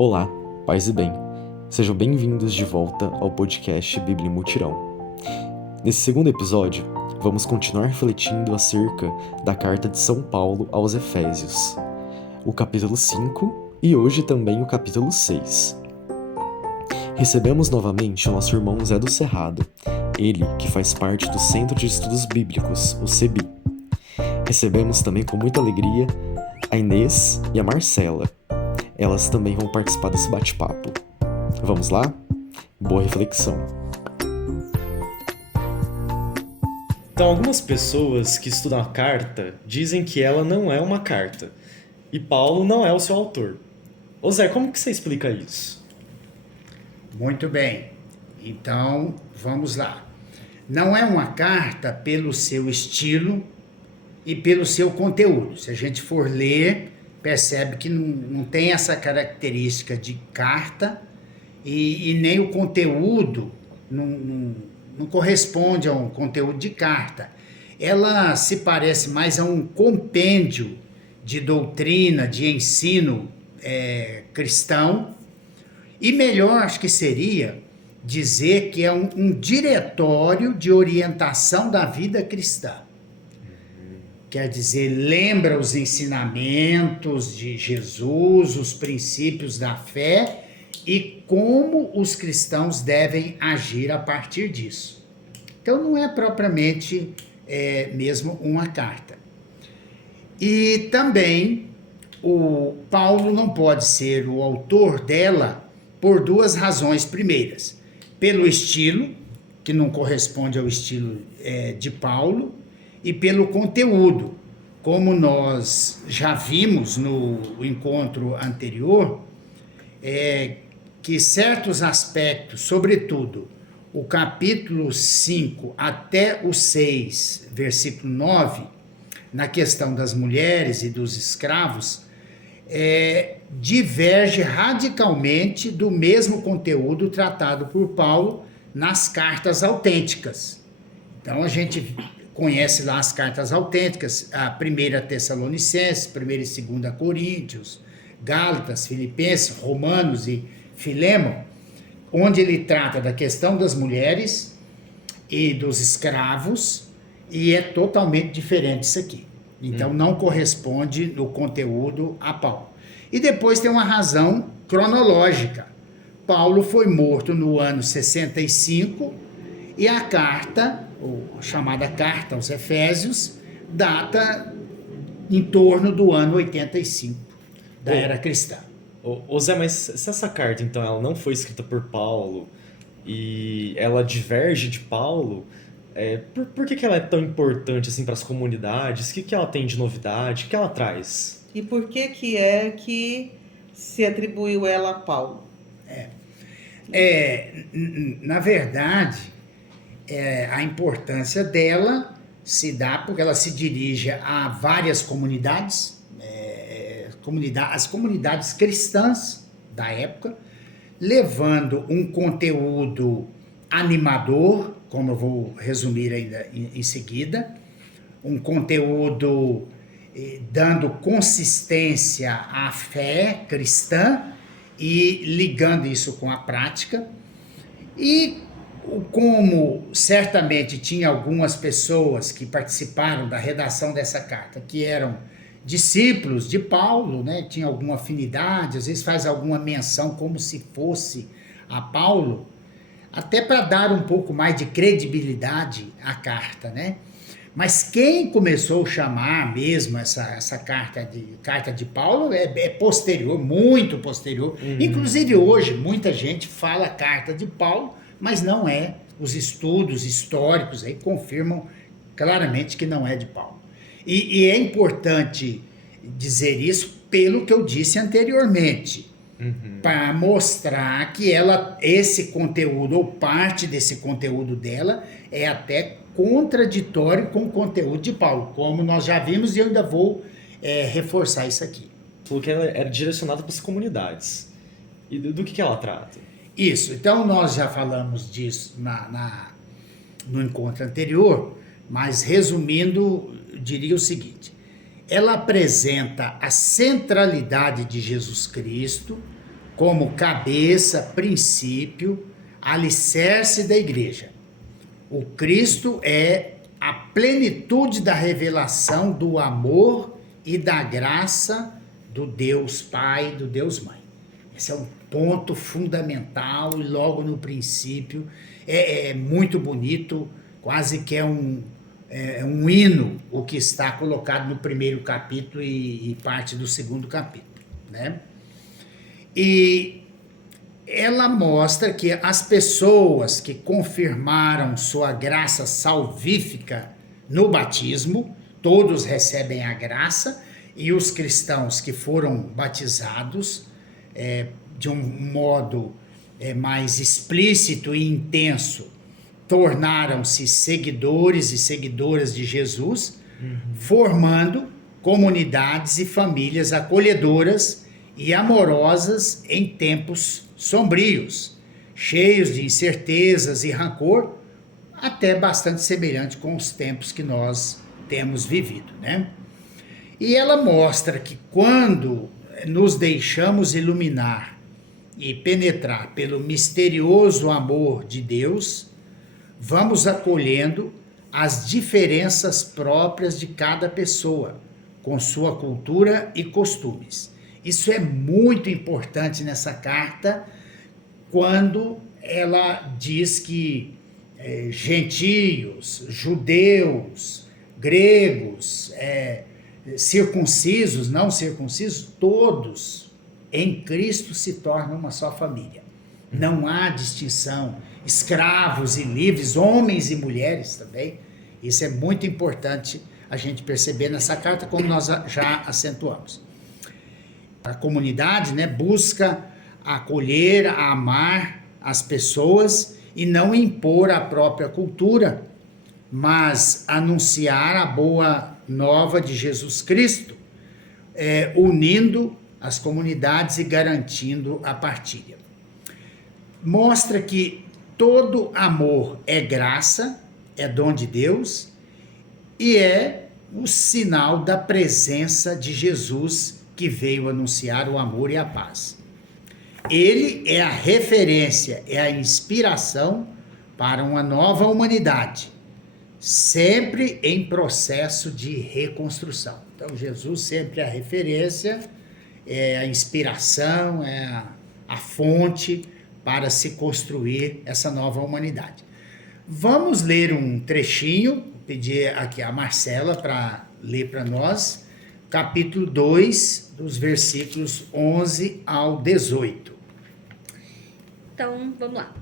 Olá, paz e bem. Sejam bem-vindos de volta ao podcast Bíblia em Mutirão. Nesse segundo episódio, vamos continuar refletindo acerca da carta de São Paulo aos Efésios, o capítulo 5 e hoje também o capítulo 6. Recebemos novamente o nosso irmão Zé do Cerrado, ele que faz parte do Centro de Estudos Bíblicos, o CEBI. Recebemos também com muita alegria a Inês e a Marcela. Elas também vão participar desse bate-papo. Vamos lá? Boa reflexão. Então, algumas pessoas que estudam a carta dizem que ela não é uma carta. E Paulo não é o seu autor. Ô Zé, como que você explica isso? Muito bem. Então, vamos lá. Não é uma carta pelo seu estilo e pelo seu conteúdo. Se a gente for ler, percebe que não tem essa característica de carta e nem o conteúdo não corresponde a um conteúdo de carta. Ela se parece mais a um compêndio de doutrina, de ensino cristão, e melhor acho que seria dizer que é um diretório de orientação da vida cristã. Quer dizer, lembra os ensinamentos de Jesus, os princípios da fé e como os cristãos devem agir a partir disso. Então não é propriamente mesmo uma carta. E também o Paulo não pode ser o autor dela por duas razões primeiras. Pelo estilo, que não corresponde ao estilo de Paulo, e pelo conteúdo. Como nós já vimos no encontro anterior, que certos aspectos, sobretudo o capítulo 5 até o 6, versículo 9, na questão das mulheres e dos escravos, diverge radicalmente do mesmo conteúdo tratado por Paulo nas cartas autênticas. Então a gente conhece lá as cartas autênticas, a 1 Tessalonicenses, 1 e 2 Coríntios, Gálatas, Filipenses, Romanos e Filemon, onde ele trata da questão das mulheres e dos escravos, e é totalmente diferente isso aqui. Então não corresponde no conteúdo a Paulo. E depois tem uma razão cronológica. Paulo foi morto no ano 65 e a carta, ou chamada carta aos Efésios, data em torno do ano 85 da era cristã. Ô Zé, mas se essa carta, então, ela não foi escrita por Paulo e ela diverge de Paulo, por que ela é tão importante assim para as comunidades? O que ela tem de novidade? O que ela traz? E por que que se atribuiu ela a Paulo? Na verdade, a importância dela se dá porque ela se dirige a várias comunidades, as comunidades cristãs da época, levando um conteúdo animador, como eu vou resumir ainda em seguida, um conteúdo dando consistência à fé cristã e ligando isso com a prática. E como certamente tinha algumas pessoas que participaram da redação dessa carta, que eram discípulos de Paulo, né? Tinha alguma afinidade, às vezes faz alguma menção como se fosse a Paulo, até para dar um pouco mais de credibilidade à carta, né? Mas quem começou a chamar mesmo essa carta de Paulo é posterior, muito posterior. Inclusive hoje muita gente fala carta de Paulo, mas não é. Os estudos históricos aí confirmam claramente que não é de Paulo. E é importante dizer isso pelo que eu disse anteriormente, para mostrar que esse conteúdo, ou parte desse conteúdo dela, é até contraditório com o conteúdo de Paulo, como nós já vimos, e eu ainda vou reforçar isso aqui. Porque ela era direcionada para as comunidades. E do que ela trata? Isso, então nós já falamos disso no encontro anterior, mas resumindo, diria o seguinte: ela apresenta a centralidade de Jesus Cristo como cabeça, princípio, alicerce da igreja. O Cristo é a plenitude da revelação do amor e da graça do Deus Pai, do Deus Mãe. Esse é um ponto fundamental e logo no princípio é muito bonito, quase que é um hino o que está colocado no primeiro capítulo e parte do segundo capítulo, né? E ela mostra que as pessoas que confirmaram sua graça salvífica no batismo, todos recebem a graça, e os cristãos que foram batizados de um modo mais explícito e intenso, tornaram-se seguidores e seguidoras de Jesus, formando comunidades e famílias acolhedoras e amorosas em tempos sombrios, cheios de incertezas e rancor, até bastante semelhante com os tempos que nós temos vivido, né? E ela mostra que quando nos deixamos iluminar e penetrar pelo misterioso amor de Deus, vamos acolhendo as diferenças próprias de cada pessoa, com sua cultura e costumes. Isso é muito importante nessa carta, quando ela diz que gentios, judeus, gregos, circuncisos, não circuncisos, todos em Cristo se tornam uma só família. Não há distinção, escravos e livres, homens e mulheres também. Isso é muito importante a gente perceber nessa carta, como nós já acentuamos. A comunidade, né, busca acolher, amar as pessoas e não impor a própria cultura, mas anunciar a boa nova de Jesus Cristo, unindo as comunidades e garantindo a partilha. Mostra que todo amor é graça, é dom de Deus e é o sinal da presença de Jesus, que veio anunciar o amor e a paz. Ele é a referência, é a inspiração para uma nova humanidade, sempre em processo de reconstrução. Então, Jesus sempre é a referência, é a inspiração, é a fonte para se construir essa nova humanidade. Vamos ler um trechinho, vou pedir aqui a Marcela para ler para nós, capítulo 2, dos versículos 11 ao 18. Então, vamos lá.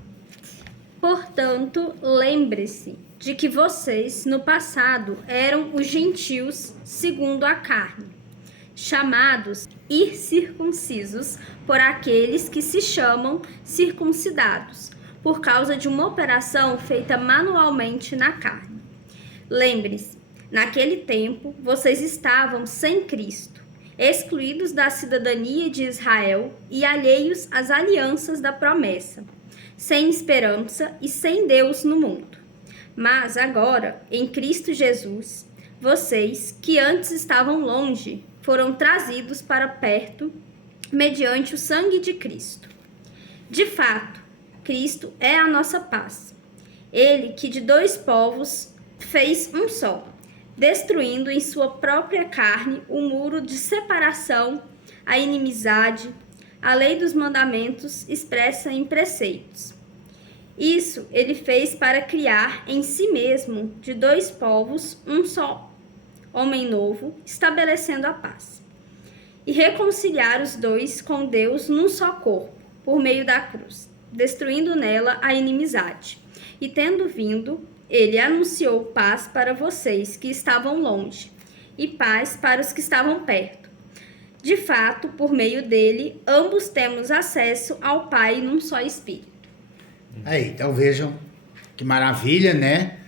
Portanto, lembre-se de que vocês, no passado, eram os gentios segundo a carne, chamados incircuncisos por aqueles que se chamam circuncidados, por causa de uma operação feita manualmente na carne. Lembre-se, naquele tempo, vocês estavam sem Cristo, excluídos da cidadania de Israel e alheios às alianças da promessa, sem esperança e sem Deus no mundo. Mas agora, em Cristo Jesus, vocês, que antes estavam longe, foram trazidos para perto mediante o sangue de Cristo. De fato, Cristo é a nossa paz. Ele que de dois povos fez um só, destruindo em sua própria carne o muro de separação, a inimizade, a lei dos mandamentos expressa em preceitos. Isso ele fez para criar em si mesmo, de dois povos, um só homem novo, estabelecendo a paz. E reconciliar os dois com Deus num só corpo, por meio da cruz, destruindo nela a inimizade. E tendo vindo, ele anunciou paz para vocês que estavam longe, e paz para os que estavam perto. De fato, por meio dele, ambos temos acesso ao Pai num só Espírito. Aí, então vejam que maravilha, né?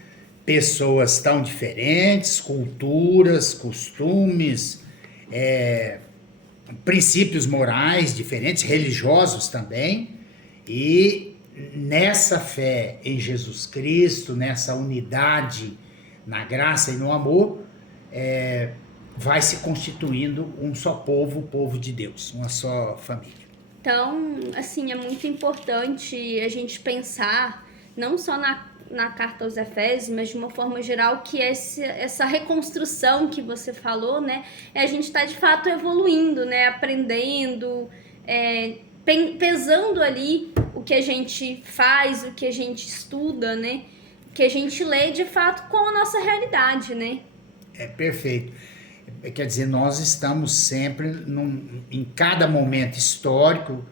Pessoas tão diferentes, culturas, costumes, princípios morais diferentes, religiosos também, e nessa fé em Jesus Cristo, nessa unidade na graça e no amor, vai se constituindo um só povo, o povo de Deus, uma só família. Então, assim, é muito importante a gente pensar, não só na carta aos Efésios, mas de uma forma geral, que essa reconstrução que você falou, né, a gente está de fato evoluindo, né, aprendendo, pesando ali o que a gente faz, o que a gente estuda, né, o que a gente lê de fato com a nossa realidade, né. É perfeito. Quer dizer, nós estamos sempre, em cada momento histórico,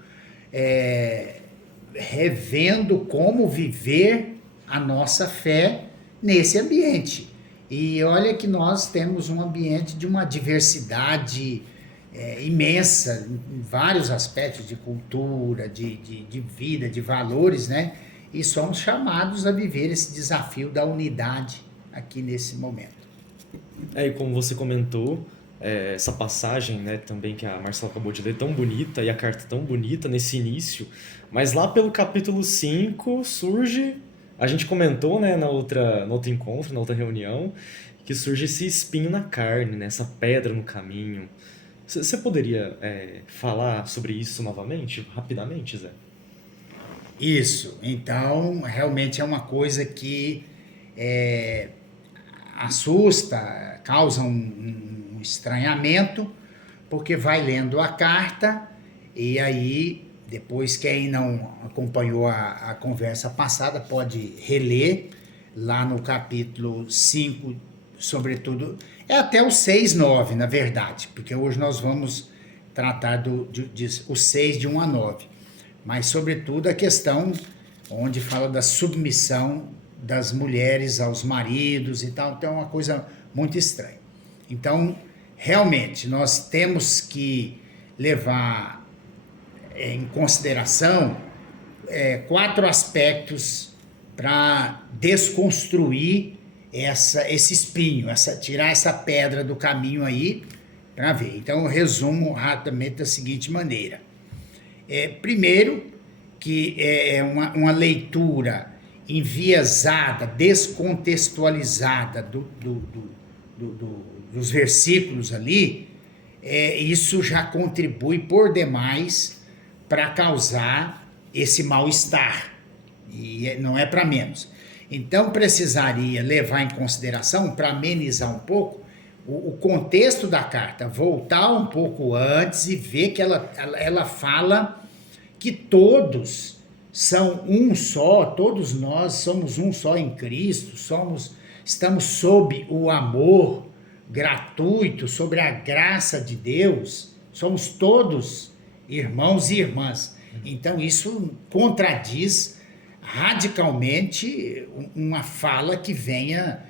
revendo como viver a nossa fé nesse ambiente. E olha que nós temos um ambiente de uma diversidade imensa, em vários aspectos de cultura, de vida, de valores, né? E somos chamados a viver esse desafio da unidade aqui nesse momento. E como você comentou, essa passagem, né, também que a Marcela acabou de ler, tão bonita, e a carta tão bonita nesse início, mas lá pelo capítulo 5 surge, a gente comentou, né, no outro encontro, na outra reunião, que surge esse espinho na carne, né, essa pedra no caminho. Você poderia falar sobre isso novamente, rapidamente, Zé? Isso, então realmente é uma coisa que assusta, causa um estranhamento, porque vai lendo a carta e aí depois quem não acompanhou a conversa passada pode reler lá no capítulo 5, sobretudo, até o 6, 9, na verdade, porque hoje nós vamos tratar o 6 de 1 a 9, mas sobretudo a questão onde fala da submissão das mulheres aos maridos e tal, então é uma coisa muito estranha. Então, realmente, nós temos que levar em consideração 4 aspectos para desconstruir esse espinho, tirar essa pedra do caminho aí, para ver. Então, eu resumo rapidamente da seguinte maneira. Primeiro, que é uma leitura enviesada, descontextualizada dos versículos ali, isso já contribui por demais para causar esse mal-estar, e não é para menos. Então precisaria levar em consideração, para amenizar um pouco, o contexto da carta, voltar um pouco antes e ver que ela fala que todos são um só, todos nós somos um só em Cristo, estamos sob o amor gratuito, sobre a graça de Deus, somos todos irmãos e irmãs. Então isso contradiz radicalmente uma fala que venha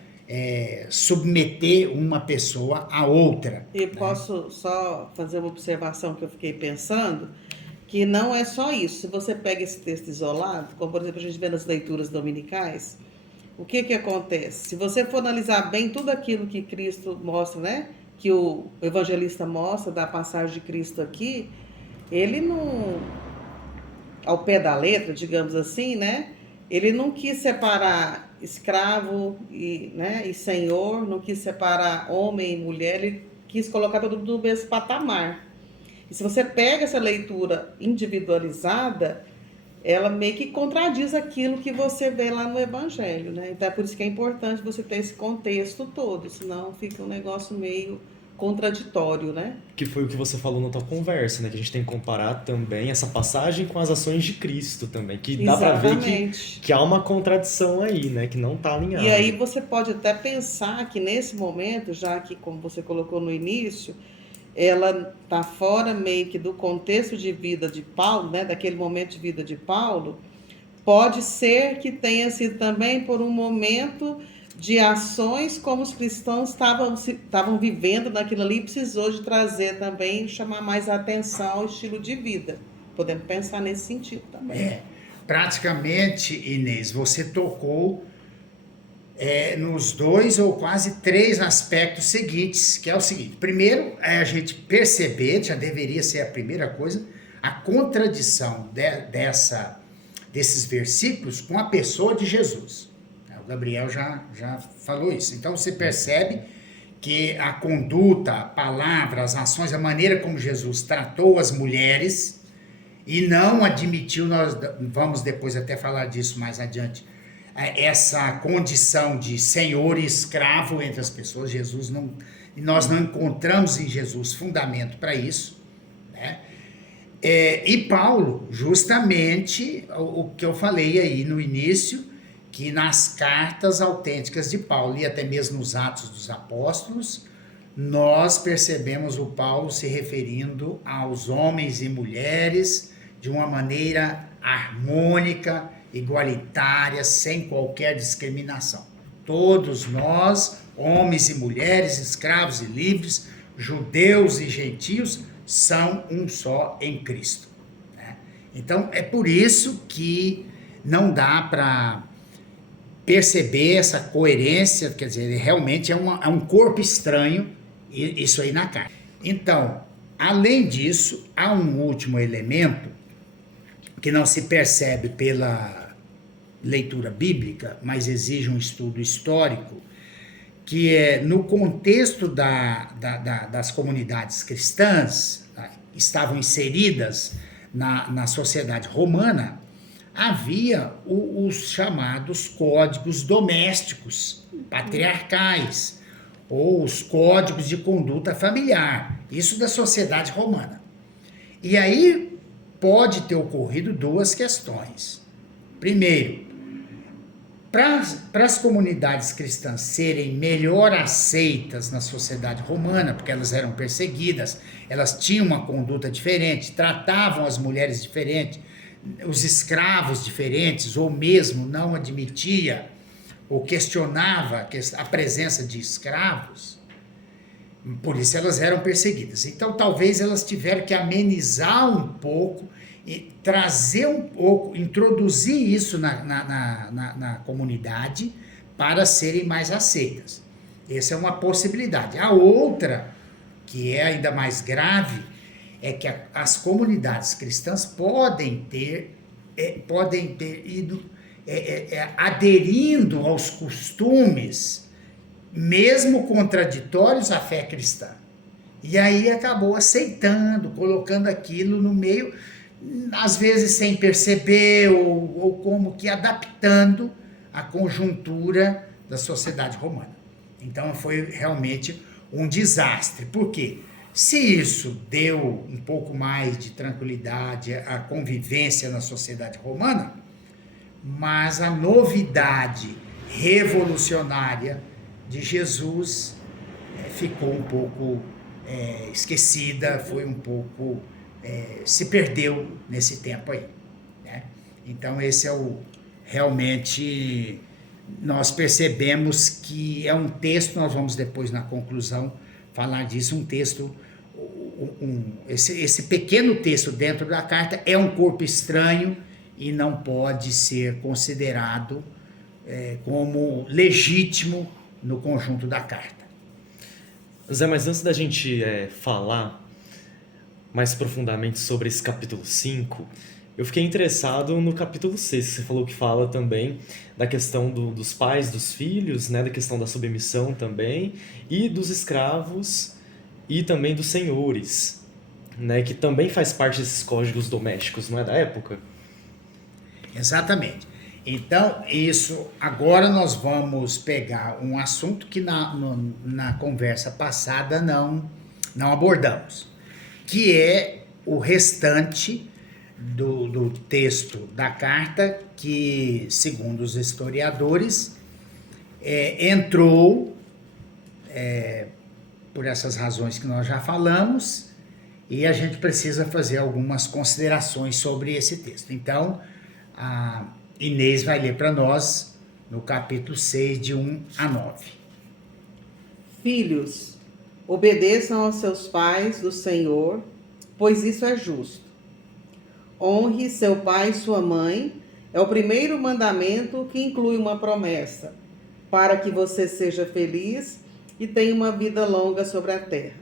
submeter uma pessoa a outra. E posso só fazer uma observação que eu fiquei pensando, que não é só isso. Se você pega esse texto isolado, como por exemplo a gente vê nas leituras dominicais, o que acontece? Se você for analisar bem tudo aquilo que Cristo mostra, né? Que o evangelista mostra da passagem de Cristo aqui, ele não, ao pé da letra, digamos assim, né? Ele não quis separar escravo e senhor, não quis separar homem e mulher, ele quis colocar todo mundo no mesmo patamar. E se você pega essa leitura individualizada, ela meio que contradiz aquilo que você vê lá no Evangelho, né? Então é por isso que é importante você ter esse contexto todo, senão fica um negócio meio contraditório, né? Que foi o que você falou na tua conversa, né? Que a gente tem que comparar também essa passagem com as ações de Cristo também, que dá para ver que há uma contradição aí, né? Que não está alinhado. E aí você pode até pensar que nesse momento, já que como você colocou no início, ela está fora meio que do contexto de vida de Paulo, né? Daquele momento de vida de Paulo, pode ser que tenha sido também por um momento de ações como os cristãos estavam vivendo naquilo ali, precisou de trazer também, chamar mais atenção ao estilo de vida. Podemos pensar nesse sentido também. Praticamente, Inês, você tocou nos 2 ou quase 3 aspectos seguintes, que é o seguinte. Primeiro, a gente perceber, já deveria ser a primeira coisa, a contradição desses versículos com a pessoa de Jesus. O Gabriel já falou isso. Então você percebe que a conduta, a palavra, as ações, a maneira como Jesus tratou as mulheres, e não admitiu, nós vamos depois até falar disso mais adiante, essa condição de senhor e escravo entre as pessoas. Nós não encontramos em Jesus fundamento para isso, né? E Paulo, justamente o que eu falei aí no início, que nas cartas autênticas de Paulo e até mesmo nos Atos dos Apóstolos, nós percebemos o Paulo se referindo aos homens e mulheres de uma maneira harmônica, igualitária, sem qualquer discriminação. Todos nós, homens e mulheres, escravos e livres, judeus e gentios, são um só em Cristo, né? Então, é por isso que não dá para perceber essa coerência, quer dizer, realmente é um corpo estranho, isso aí na carne. Então, além disso, há um último elemento que não se percebe pela leitura bíblica, mas exige um estudo histórico, que é no contexto das comunidades cristãs, estavam inseridas na sociedade romana, havia os chamados códigos domésticos, patriarcais, ou os códigos de conduta familiar, isso da sociedade romana. E aí pode ter ocorrido duas questões. Primeiro, para as comunidades cristãs serem melhor aceitas na sociedade romana, porque elas eram perseguidas, elas tinham uma conduta diferente, tratavam as mulheres diferente, os escravos diferentes, ou mesmo não admitia ou questionava a presença de escravos, por isso elas eram perseguidas. Então talvez elas tiveram que amenizar um pouco e trazer um pouco, introduzir isso na comunidade para serem mais aceitas. Essa é uma possibilidade. A outra, que é ainda mais grave, é que as comunidades cristãs podem ter ido aderindo aos costumes, mesmo contraditórios à fé cristã. E aí acabou aceitando, colocando aquilo no meio, às vezes sem perceber, ou como que adaptando a conjuntura da sociedade romana. Então foi realmente um desastre. Por quê? Se isso deu um pouco mais de tranquilidade à convivência na sociedade romana, mas a novidade revolucionária de Jesus ficou um pouco esquecida, foi um pouco... se perdeu nesse tempo aí, né? Então esse é realmente nós percebemos que é um texto, nós vamos depois na conclusão falar disso, um texto, esse pequeno texto dentro da carta é um corpo estranho e não pode ser considerado como legítimo no conjunto da carta. Zé, mas antes da gente falar mais profundamente sobre esse capítulo 5, eu fiquei interessado no capítulo 6, que você falou que fala também da questão dos pais, dos filhos, né, da questão da submissão também, e dos escravos e também dos senhores, né, que também faz parte desses códigos domésticos, não é da época? Exatamente. Então, isso, agora nós vamos pegar um assunto que na conversa passada não abordamos, que é o restante do texto da carta, que, segundo os historiadores, entrou, por essas razões que nós já falamos, e a gente precisa fazer algumas considerações sobre esse texto. Então, a Inês vai ler para nós no capítulo 6, de 1 a 9. Filhos, obedeçam aos seus pais do Senhor, pois isso é justo. Honre seu pai e sua mãe, é o primeiro mandamento que inclui uma promessa, para que você seja feliz e tenha uma vida longa sobre a terra.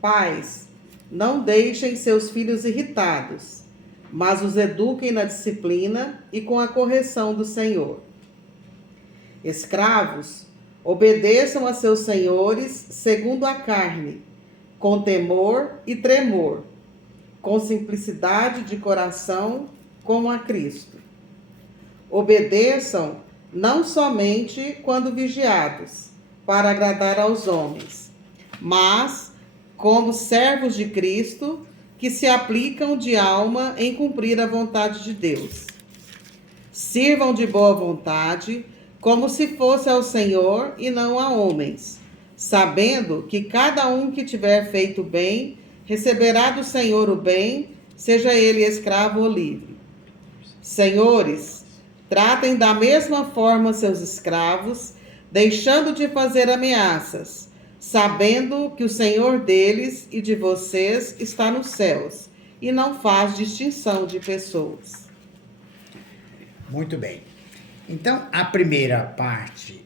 Pais, não deixem seus filhos irritados, mas os eduquem na disciplina e com a correção do Senhor. Escravos, obedeçam a seus senhores segundo a carne, com temor e tremor, com simplicidade de coração, como a Cristo. Obedeçam não somente quando vigiados, para agradar aos homens, mas como servos de Cristo, que se aplicam de alma em cumprir a vontade de Deus. Sirvam de boa vontade, como se fosse ao Senhor e não a homens, sabendo que cada um que tiver feito bem, receberá do Senhor o bem, seja ele escravo ou livre. Senhores, tratem da mesma forma seus escravos, deixando de fazer ameaças, sabendo que o Senhor deles e de vocês está nos céus, e não faz distinção de pessoas. Muito bem. Então, a primeira parte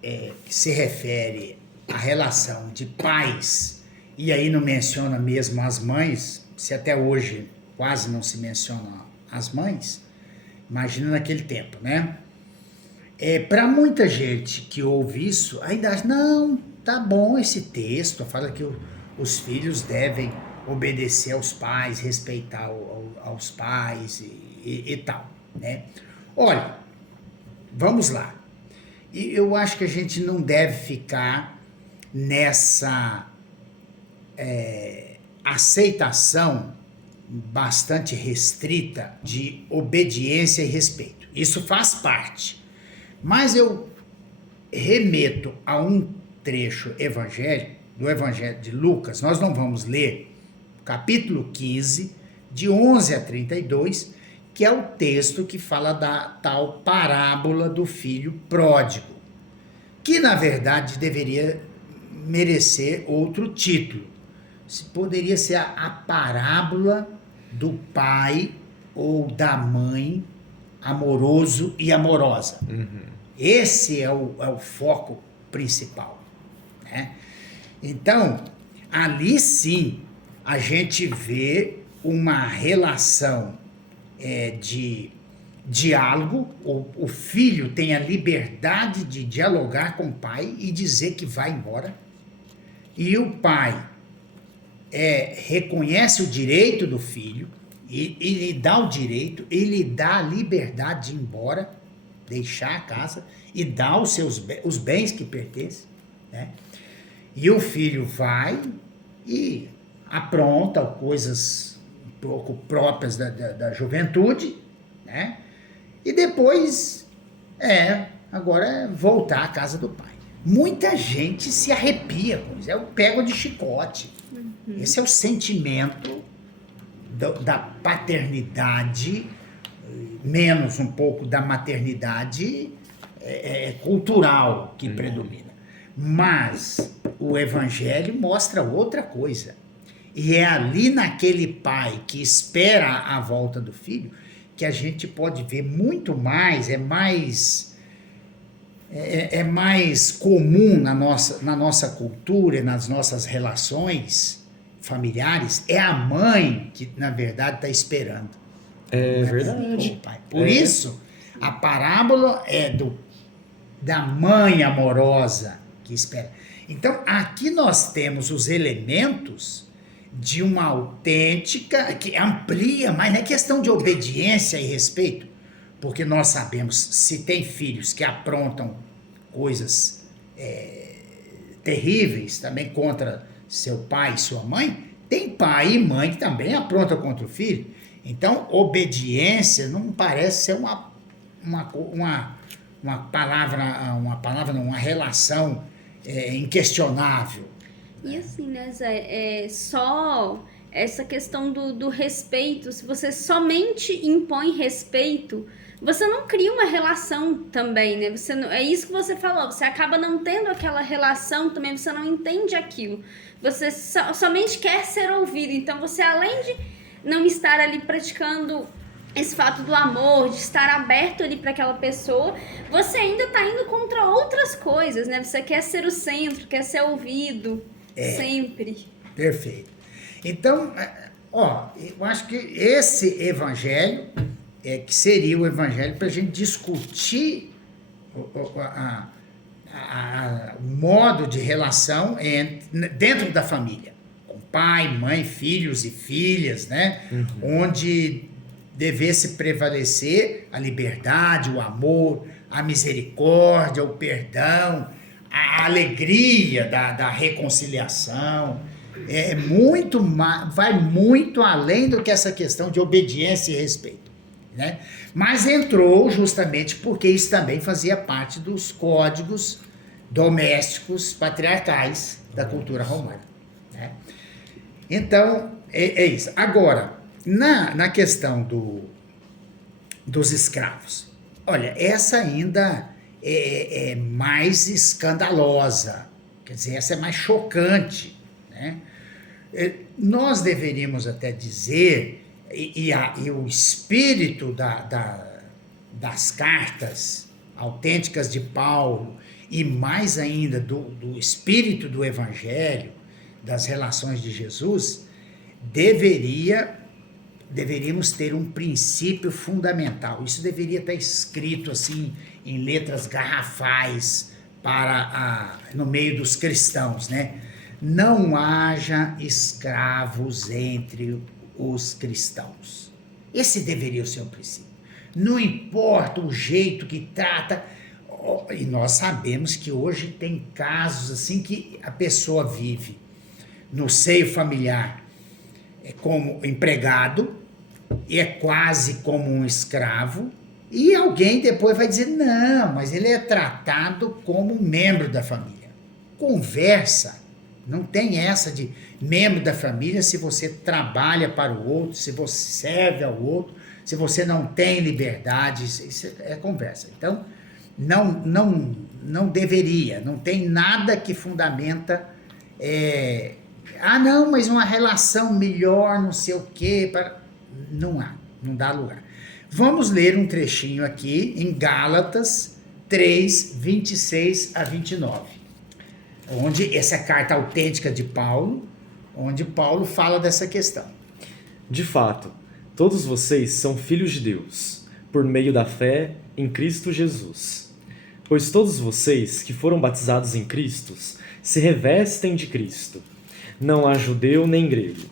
que se refere à relação de pais, e aí não menciona mesmo as mães, se até hoje quase não se menciona as mães, imagina naquele tempo, né? Para muita gente que ouve isso, ainda acha, não, tá bom esse texto, fala que os filhos devem obedecer aos pais, respeitar aos pais e tal, né? Olha, vamos lá. E eu acho que a gente não deve ficar nessa aceitação bastante restrita de obediência e respeito. Isso faz parte. Mas eu remeto a um trecho do Evangelho de Lucas. Nós não vamos ler capítulo 15, de 11 a 32, que é o texto que fala da tal parábola do filho pródigo, que na verdade deveria merecer outro título. Poderia ser a parábola do pai ou da mãe amoroso e amorosa. Esse é o foco principal, né? Então, ali sim, a gente vê uma relação de diálogo. O filho tem a liberdade de dialogar com o pai e dizer que vai embora. E o pai reconhece o direito do filho e lhe dá o direito, ele dá a liberdade de ir embora, deixar a casa e dar os bens que pertencem, né? E o filho vai e apronta coisas um pouco próprias da juventude, né? E depois agora é voltar à casa do pai. Muita gente se arrepia com isso, eu pego de chicote. Esse é o sentimento da paternidade, menos um pouco da maternidade cultural que predomina. Mas o Evangelho mostra outra coisa. E é ali naquele pai que espera a volta do filho que a gente pode ver muito mais, é mais comum na nossa cultura e nas nossas relações familiares, é a mãe que, na verdade, está esperando. É verdade. O pai. Por isso, a parábola é da mãe amorosa que espera. Então, aqui nós temos os elementos de uma autêntica, que amplia, mas não é questão de obediência e respeito, porque nós sabemos, se tem filhos que aprontam coisas terríveis também contra seu pai e sua mãe, tem pai e mãe que também aprontam contra o filho. Então, obediência não parece ser uma relação inquestionável. E assim, né, Zé, só essa questão do respeito, se você somente impõe respeito, você não cria uma relação também, né? É isso que você falou, você acaba não tendo aquela relação também, você não entende aquilo. Você somente quer ser ouvido, então você, além de não estar ali praticando esse fato do amor, de estar aberto ali para aquela pessoa, você ainda está indo contra outras coisas, né? Você quer ser o centro, quer ser ouvido, sempre. Perfeito. Então, eu acho que esse evangelho que seria o evangelho para a gente discutir o modo de relação dentro da família, com pai, mãe, filhos e filhas, né? Onde devesse prevalecer a liberdade, o amor, a misericórdia, o perdão, a alegria da reconciliação. Vai muito além do que essa questão de obediência e respeito, né? Mas entrou justamente porque isso também fazia parte dos códigos domésticos patriarcais da cultura romana, né? Então, é isso. Agora, na questão dos escravos, olha, essa ainda é mais escandalosa, quer dizer, essa é mais chocante, né? Nós deveríamos até dizer, e o espírito das cartas autênticas de Paulo, e mais ainda do espírito do Evangelho, das relações de Jesus, deveríamos ter um princípio fundamental. Isso deveria estar escrito assim em letras garrafais no meio dos cristãos, né? Não haja escravos entre os cristãos. Esse deveria ser o princípio. Não importa o jeito que trata, e nós sabemos que hoje tem casos assim que a pessoa vive no seio familiar como empregado, e é quase como um escravo, e alguém depois vai dizer, não, mas ele é tratado como um membro da família. Conversa. Não tem essa de membro da família se você trabalha para o outro, se você serve ao outro, se você não tem liberdade, isso é conversa. Então, não deveria, não tem nada que fundamenta, não, mas uma relação melhor, não sei o quê, não dá lugar. Vamos ler um trechinho aqui em Gálatas 3, 26 a 29. Onde essa carta autêntica de Paulo, onde Paulo fala dessa questão. De fato, todos vocês são filhos de Deus, por meio da fé em Cristo Jesus. Pois todos vocês que foram batizados em Cristo se revestem de Cristo. Não há judeu nem grego,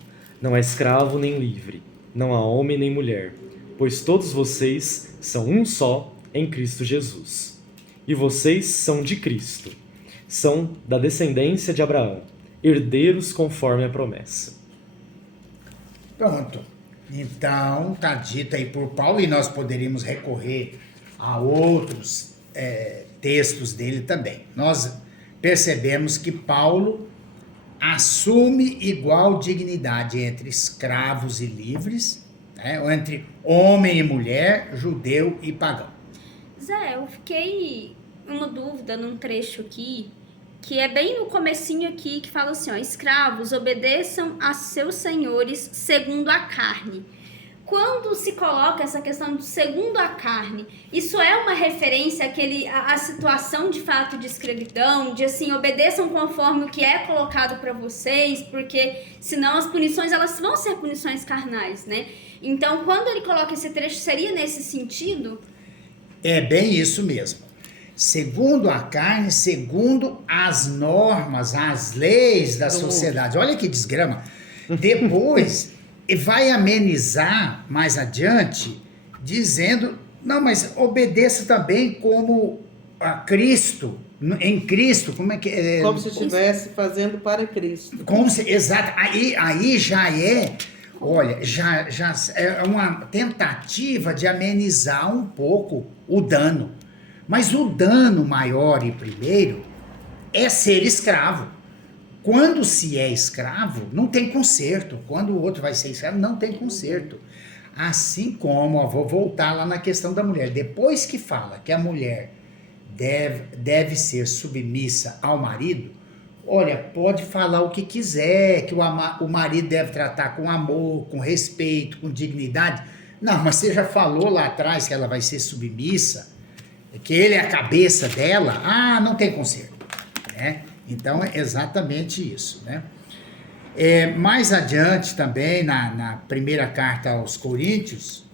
não há escravo nem livre, não há homem nem mulher, pois todos vocês são um só em Cristo Jesus. E vocês são de Cristo. São da descendência de Abraão, herdeiros conforme a promessa. Pronto. Então, está dito aí por Paulo, e nós poderíamos recorrer a outros textos dele também. Nós percebemos que Paulo assume igual dignidade entre escravos e livres, né? Ou entre homem e mulher, judeu e pagão. Zé, eu fiquei uma dúvida num trecho aqui, que é bem no comecinho aqui, que fala assim, ó, escravos, obedeçam a seus senhores segundo a carne. Quando se coloca essa questão de segundo a carne, isso é uma referência à situação de fato de escravidão, de assim, obedeçam conforme o que é colocado para vocês, porque senão as punições, elas vão ser punições carnais, né? Então, quando ele coloca esse trecho, seria nesse sentido? É bem isso mesmo. Segundo a carne, segundo as normas, as leis da sociedade. Olha que desgrama. Depois, vai amenizar mais adiante, dizendo, não, mas obedeça também como a Cristo, em Cristo, como é que é? Como se estivesse fazendo para Cristo. Exato. Aí já é, olha, já é uma tentativa de amenizar um pouco o dano. Mas o dano maior e primeiro é ser escravo. Quando se é escravo, não tem conserto. Quando o outro vai ser escravo, não tem conserto. Assim como, vou voltar lá na questão da mulher. Depois que fala que a mulher deve ser submissa ao marido, olha, pode falar o que quiser, que o marido deve tratar com amor, com respeito, com dignidade. Não, mas você já falou lá atrás que ela vai ser submissa, que ele é a cabeça dela, não tem conserto, né? Então é exatamente isso, né? Mais adiante também, na primeira carta aos Coríntios,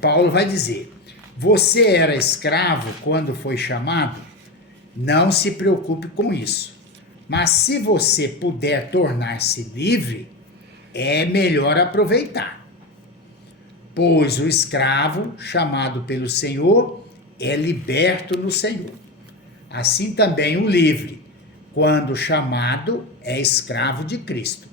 Paulo vai dizer, você era escravo quando foi chamado? Não se preocupe com isso, Mas se você puder tornar-se livre, é melhor aproveitar. Pois o escravo, chamado pelo Senhor, é liberto no Senhor. Assim também o livre, quando chamado, é escravo de Cristo.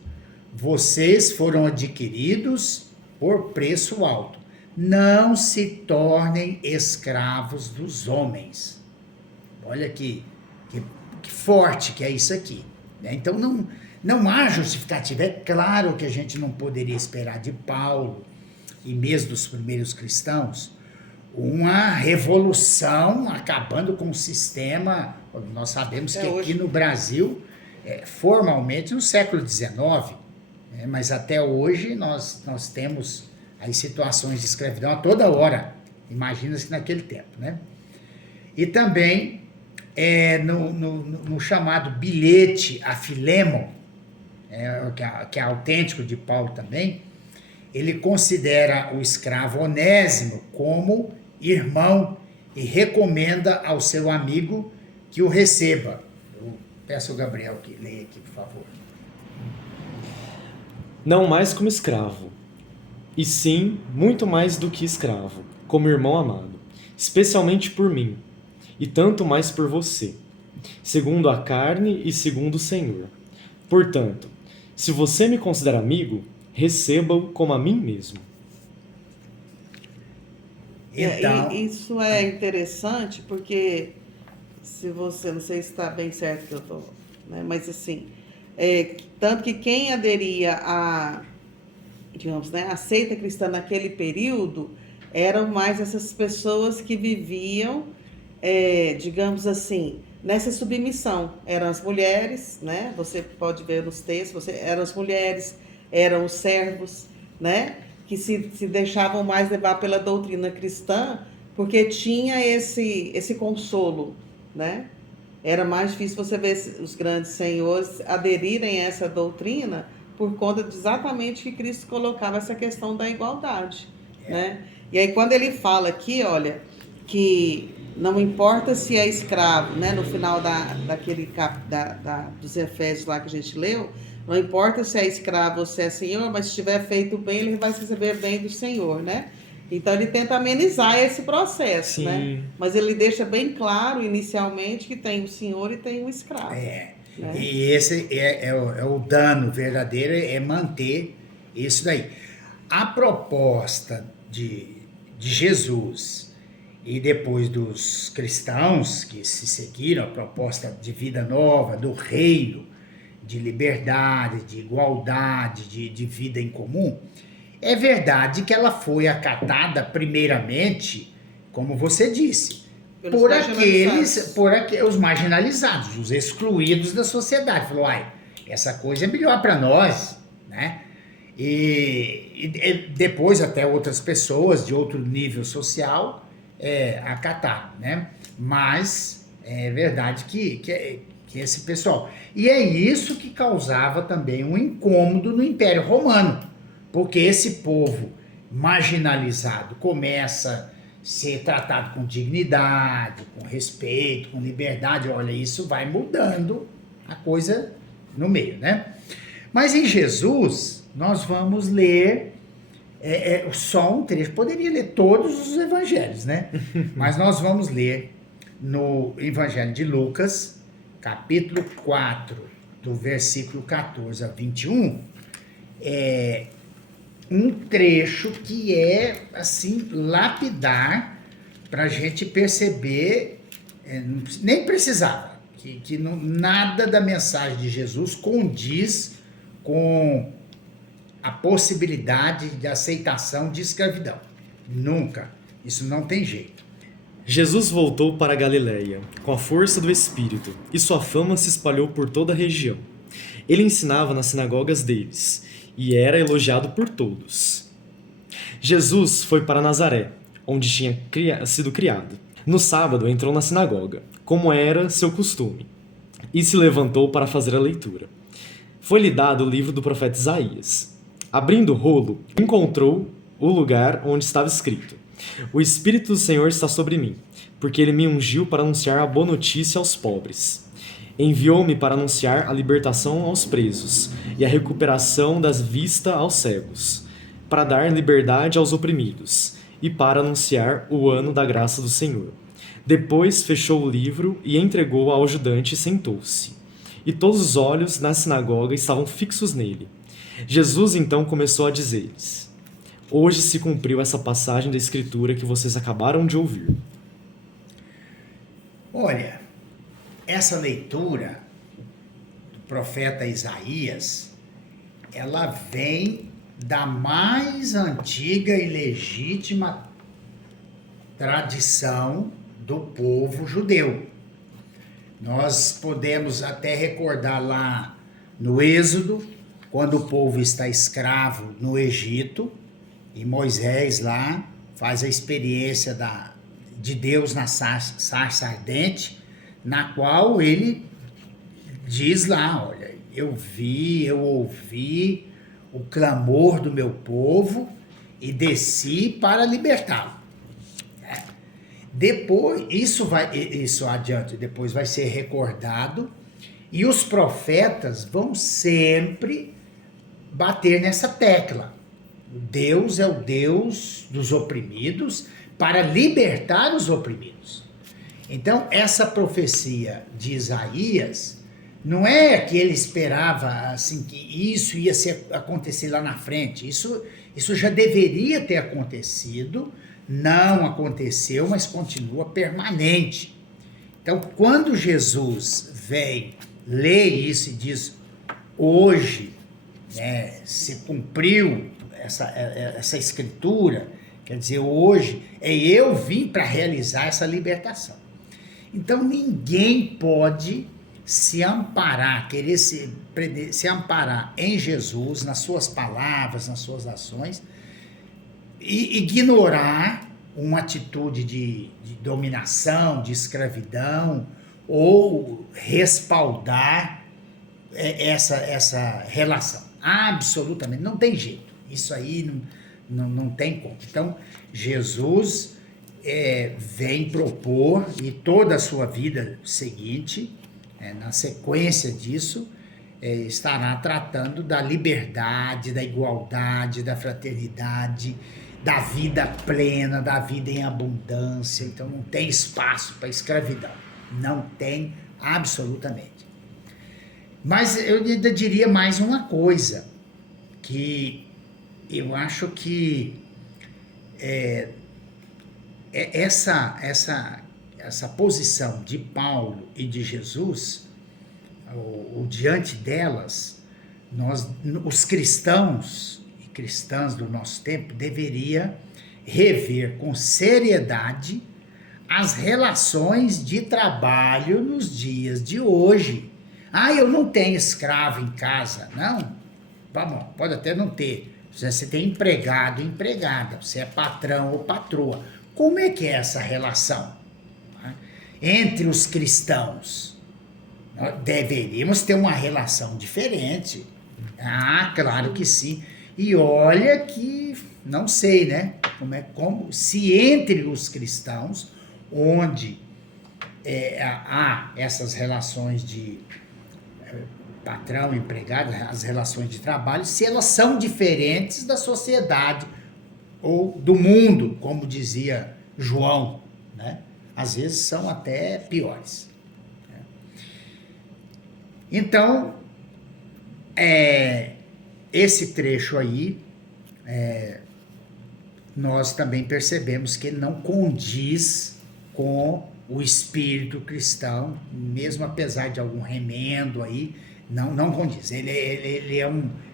Vocês foram adquiridos por preço alto. Não se tornem escravos dos homens. Olha que forte que é isso aqui. Né? Então não há justificativa. É claro que a gente não poderia esperar de Paulo e mesmo dos primeiros cristãos uma revolução acabando com o sistema. Nós sabemos que aqui no Brasil, formalmente no século XIX, mas até hoje nós temos aí situações de escravidão a toda hora. Imagina-se naquele tempo. Né? E também no chamado bilhete a Filémon, que é autêntico de Paulo também, ele considera o escravo Onésimo como irmão e recomenda ao seu amigo que o receba. Eu peço ao Gabriel que leia aqui, por favor. Não mais como escravo, e sim, muito mais do que escravo, como irmão amado, especialmente por mim, e tanto mais por você, segundo a carne e segundo o Senhor. Portanto, se você me considera amigo, receba-o como a mim mesmo. Então, isso é interessante porque, se você, não sei se está bem certo que eu estou, né, mas assim, tanto que quem aderia a, digamos, né, a seita cristã naquele período eram mais essas pessoas que viviam, digamos assim, nessa submissão. Eram as mulheres, né? Você pode ver nos textos, eram as mulheres, eram os servos, né? Que se deixavam mais levar pela doutrina cristã, porque tinha esse consolo, né? Era mais difícil você ver os grandes senhores aderirem a essa doutrina por conta de exatamente que Cristo colocava essa questão da igualdade, né? E aí quando ele fala aqui, olha, que não importa se é escravo, né? No final dos Efésios lá que a gente leu, não importa se é escravo ou se é senhor, mas se tiver feito bem, ele vai receber bem do Senhor, né? Então ele tenta amenizar esse processo, Sim. né? Mas ele deixa bem claro inicialmente que tem o senhor e tem o escravo. Né? E esse é o dano verdadeiro, é manter isso daí. A proposta de Jesus e depois dos cristãos que se seguiram, a proposta de vida nova, do reino, de liberdade, de igualdade, de vida em comum, é verdade que ela foi acatada primeiramente, como você disse, por os marginalizados, os excluídos da sociedade. Falou, essa coisa é melhor para nós, né? E depois até outras pessoas de outro nível social acataram, né? Mas é verdade que esse pessoal... E é isso que causava também um incômodo no Império Romano, porque esse povo marginalizado começa a ser tratado com dignidade, com respeito, com liberdade. Olha, isso vai mudando a coisa no meio, né? Mas em Jesus, nós vamos ler só um trecho. Poderia ler todos os evangelhos, né? Mas nós vamos ler no Evangelho de Lucas, capítulo 4, do versículo 14 a 21, um trecho que é, assim, lapidar para a gente perceber, nem precisava, que nada da mensagem de Jesus condiz com a possibilidade de aceitação de escravidão. Nunca. Isso não tem jeito. Jesus voltou para a Galiléia, com a força do Espírito, e sua fama se espalhou por toda a região. Ele ensinava nas sinagogas deles, e era elogiado por todos. Jesus foi para Nazaré, onde tinha sido criado. No sábado entrou na sinagoga, como era seu costume, e se levantou para fazer a leitura. Foi-lhe dado o livro do profeta Isaías. Abrindo o rolo, encontrou o lugar onde estava escrito: O Espírito do Senhor está sobre mim, porque ele me ungiu para anunciar a boa notícia aos pobres. Enviou-me para anunciar a libertação aos presos e a recuperação das vistas aos cegos, para dar liberdade aos oprimidos e para anunciar o ano da graça do Senhor. Depois fechou o livro e entregou ao ajudante e sentou-se. E todos os olhos na sinagoga estavam fixos nele. Jesus então começou a dizer-lhes: Hoje se cumpriu essa passagem da Escritura que vocês acabaram de ouvir. Olha, essa leitura do profeta Isaías, ela vem da mais antiga e legítima tradição do povo judeu. Nós podemos até recordar lá no Êxodo, quando o povo está escravo no Egito, e Moisés lá faz a experiência de Deus na sarça ardente, na qual ele diz lá, olha, eu ouvi o clamor do meu povo e desci para libertá-lo. Depois, isso adiante, depois vai ser recordado, e os profetas vão sempre bater nessa tecla. Deus é o Deus dos oprimidos para libertar os oprimidos. Então, essa profecia de Isaías não é que ele esperava assim que isso ia acontecer lá na frente. Isso já deveria ter acontecido, não aconteceu, mas continua permanente. Então, quando Jesus vem, lê isso e diz, hoje se cumpriu essa escritura, quer dizer, hoje eu vim para realizar essa libertação. Então ninguém pode se amparar, querer se amparar em Jesus, nas suas palavras, nas suas ações, e ignorar uma atitude de dominação, de escravidão, ou respaldar essa relação. Absolutamente, não tem jeito. Isso aí não tem como. Então, Jesus vem propor, e toda a sua vida seguinte, na sequência disso, estará tratando da liberdade, da igualdade, da fraternidade, da vida plena, da vida em abundância. Então, não tem espaço para escravidão. Não tem, absolutamente. Mas eu ainda diria mais uma coisa, que eu acho que essa posição de Paulo e de Jesus, ou diante delas, os cristãos e cristãs do nosso tempo deveria rever com seriedade as relações de trabalho nos dias de hoje. Eu não tenho escravo em casa. Não, vamos, pode até não ter. Você tem empregado, empregada, você é patrão ou patroa. Como é que é essa relação entre os cristãos? Nós deveríamos ter uma relação diferente. Claro que sim. E olha que, não sei, né? Como se entre os cristãos, onde há essas relações de patrão, empregado, as relações de trabalho, se elas são diferentes da sociedade ou do mundo, como dizia João, né? Às vezes são até piores. Então, esse trecho aí, nós também percebemos que ele não condiz com o espírito cristão, mesmo apesar de algum remendo aí, não condiz. Ele é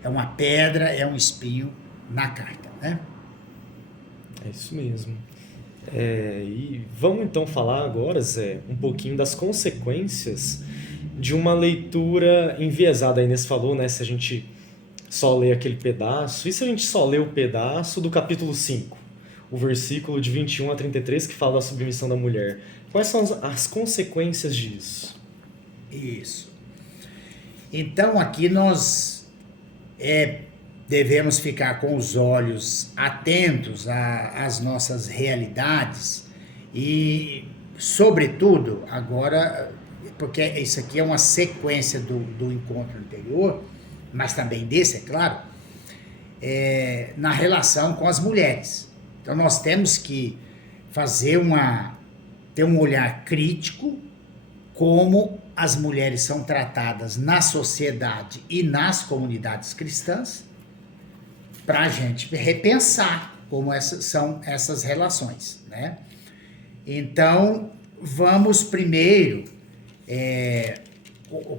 uma pedra, é um espinho na carta, né? É isso mesmo. E vamos então falar agora, Zé, um pouquinho das consequências de uma leitura enviesada. A Inês falou, né, se a gente só lê aquele pedaço, e se a gente só lê o pedaço do capítulo 5, o versículo de 21 a 33, que fala da submissão da mulher. Quais são as consequências disso? Isso. Então, aqui nós devemos ficar com os olhos atentos às nossas realidades e, sobretudo, agora porque isso aqui é uma sequência do encontro anterior, mas também desse, é claro, na relação com as mulheres. Então nós temos que ter um olhar crítico como as mulheres são tratadas na sociedade e nas comunidades cristãs, para a gente repensar como são essas relações, né? Então, vamos primeiro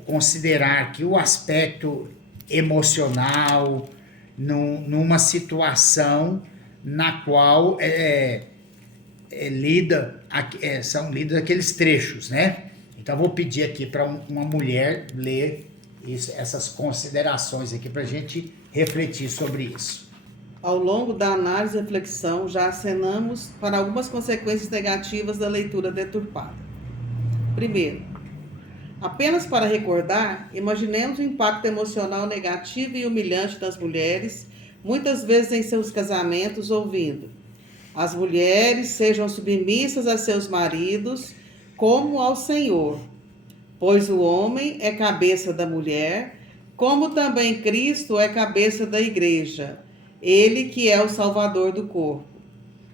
considerar que o aspecto emocional numa situação na qual são lidos aqueles trechos, né? Então, vou pedir aqui para uma mulher ler essas considerações aqui para a gente refletir sobre isso. Ao longo da análise e reflexão, já acenamos para algumas consequências negativas da leitura deturpada. Primeiro, apenas para recordar, imaginemos o impacto emocional negativo e humilhante das mulheres, muitas vezes em seus casamentos, ouvindo: as mulheres sejam submissas a seus maridos como ao Senhor, pois o homem é cabeça da mulher, como também Cristo é cabeça da igreja, ele que é o Salvador do corpo.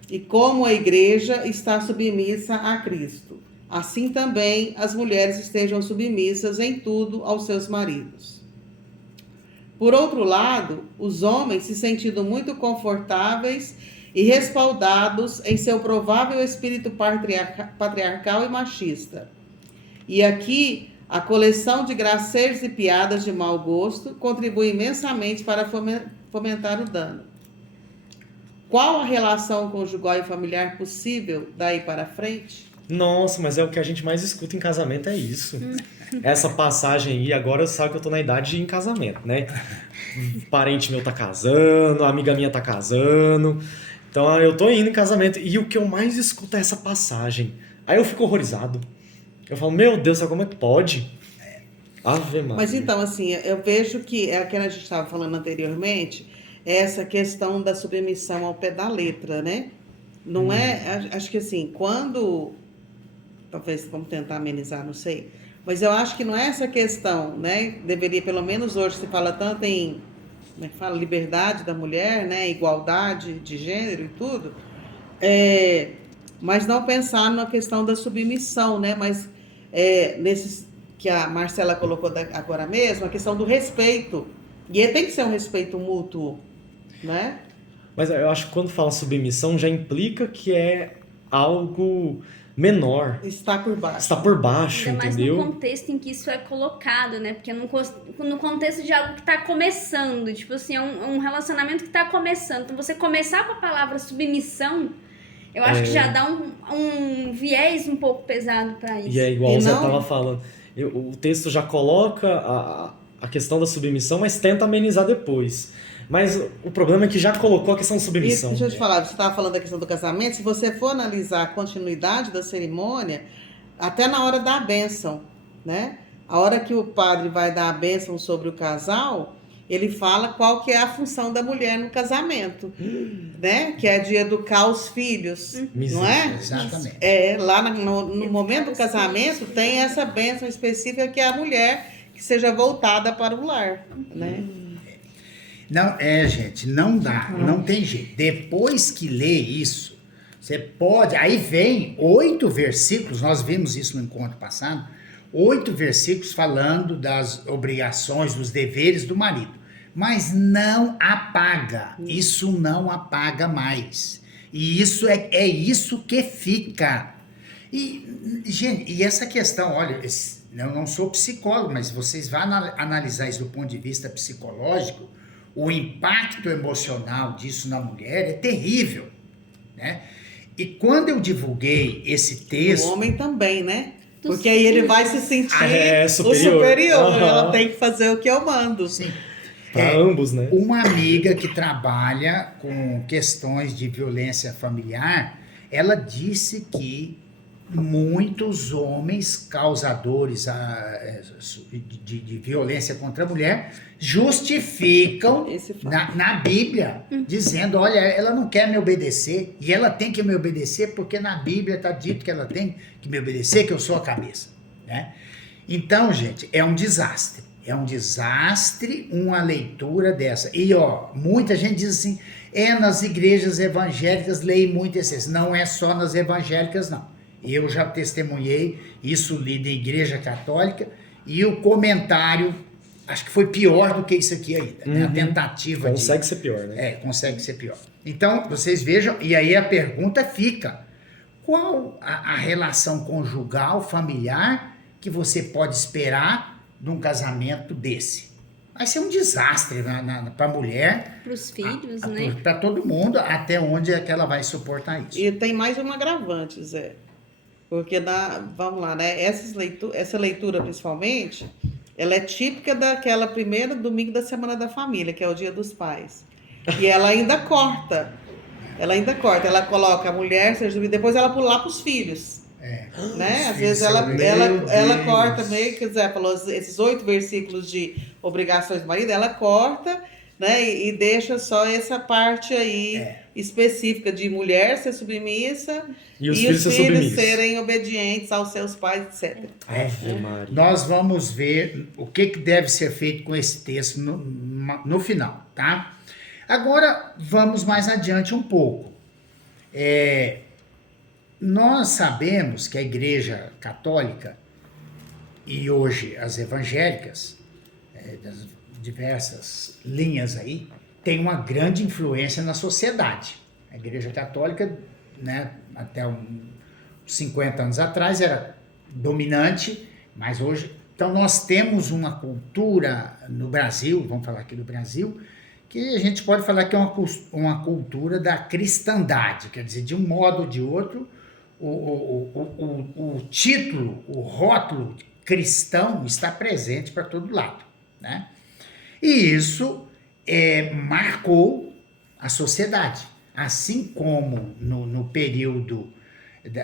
E como a igreja está submissa a Cristo, assim também as mulheres estejam submissas em tudo aos seus maridos. Por outro lado, os homens se sentindo muito confortáveis e respaldados em seu provável espírito patriarcal e machista. E aqui, a coleção de gracejos e piadas de mau gosto contribui imensamente para fomentar o dano. Qual a relação conjugal e familiar possível daí para frente? Nossa, mas é o que a gente mais escuta em casamento, é isso. Essa passagem aí, agora sabe que eu tô na idade de ir em casamento, né? Parente meu tá casando, amiga minha tá casando. Então eu tô indo em casamento e o que eu mais escuto é essa passagem. Aí eu fico horrorizado. Eu falo, meu Deus, sabe como é que pode? Ave Maria. Mas então, assim, eu vejo que é aquilo que a gente estava falando anteriormente, essa questão da submissão ao pé da letra, né? Não é, acho que assim, quando, talvez vamos tentar amenizar, não sei, mas eu acho que não é essa questão, né? Deveria, pelo menos hoje, se fala tanto em, como é que fala, liberdade da mulher, né? Igualdade de gênero e tudo, mas não pensar na questão da submissão, né? Mas nesses que a Marcela colocou agora mesmo, a questão do respeito. E tem que ser um respeito mútuo, né? Mas eu acho que quando fala submissão já implica que é algo menor. Está por baixo. Está por baixo, ainda entendeu? mais no contexto em que isso é colocado, né? Porque no contexto de algo que está começando, tipo assim, é um relacionamento que está começando. Então, você começar com a palavra submissão, eu acho que já dá um viés um pouco pesado para isso. E é igual você estava falando. O texto já coloca a questão da submissão, mas tenta amenizar depois. Mas o problema é que já colocou a questão da submissão. Deixa eu te falar, você estava falando da questão do casamento, se você for analisar a continuidade da cerimônia, até na hora da bênção, né? A hora que o padre vai dar a bênção sobre o casal, ele fala qual que é a função da mulher no casamento, né? Que é de educar os filhos, não é? Exatamente. Lá no momento do casamento tem essa bênção específica que é a mulher que seja voltada para o lar, né? Não, gente, não dá, não tem jeito. Depois que lê isso, você pode... Aí vem 8 versículos, nós vimos isso no encontro passado, 8 versículos falando das obrigações, dos deveres do marido. Mas não apaga, isso não apaga mais. E isso é isso que fica. E, gente, e essa questão, olha, eu não sou psicólogo, mas vocês vão analisar isso do ponto de vista psicológico, o impacto emocional disso na mulher é terrível, né? E quando eu divulguei esse texto... O homem também, né? Porque aí ele vai se sentir superior. O superior. Ela tem que fazer o que eu mando. Sim. Para ambos, né? Uma amiga que trabalha com questões de violência familiar, ela disse que muitos homens causadores de violência contra a mulher justificam na Bíblia, dizendo, olha, ela não quer me obedecer, e ela tem que me obedecer porque na Bíblia está dito que ela tem que me obedecer, que eu sou a cabeça, né? Então, gente, é um desastre. É um desastre uma leitura dessa. E, muita gente diz assim, nas igrejas evangélicas leem muito esse. Não é só nas evangélicas, não. Eu já testemunhei isso lido em igreja católica e o comentário, acho que foi pior do que isso aqui ainda, né? A tentativa consegue ser pior, né? Consegue ser pior. Então, vocês vejam, e aí a pergunta fica, qual a relação conjugal, familiar, que você pode esperar de um casamento desse? Vai ser um desastre para a mulher. Para os filhos, né? Para todo mundo, até onde é que ela vai suportar isso. E tem mais um agravante, Zé. Porque, vamos lá, né? Essa leitura, principalmente, ela é típica daquela primeira domingo da Semana da Família, que é o Dia dos Pais. E ela ainda corta. Ela coloca a mulher, depois ela pula lá para os filhos. Né? Às vezes ela corta meio, quer dizer, falou esses 8 versículos de obrigações do marido, ela corta, né? E deixa só essa parte aí específica de mulher ser submissa e os filhos serem obedientes aos seus pais, etc. Nós vamos ver o que deve ser feito com esse texto no final, tá? Agora, vamos mais adiante um pouco. Nós sabemos que a Igreja Católica e hoje as evangélicas, das diversas linhas aí, tem uma grande influência na sociedade. A Igreja Católica, né, até uns 50 anos atrás, era dominante, mas hoje... Então, nós temos uma cultura no Brasil, vamos falar aqui do Brasil, que a gente pode falar que é uma cultura da cristandade, quer dizer, de um modo ou de outro, o título, o rótulo cristão está presente para todo lado, né? E isso marcou a sociedade, assim como no período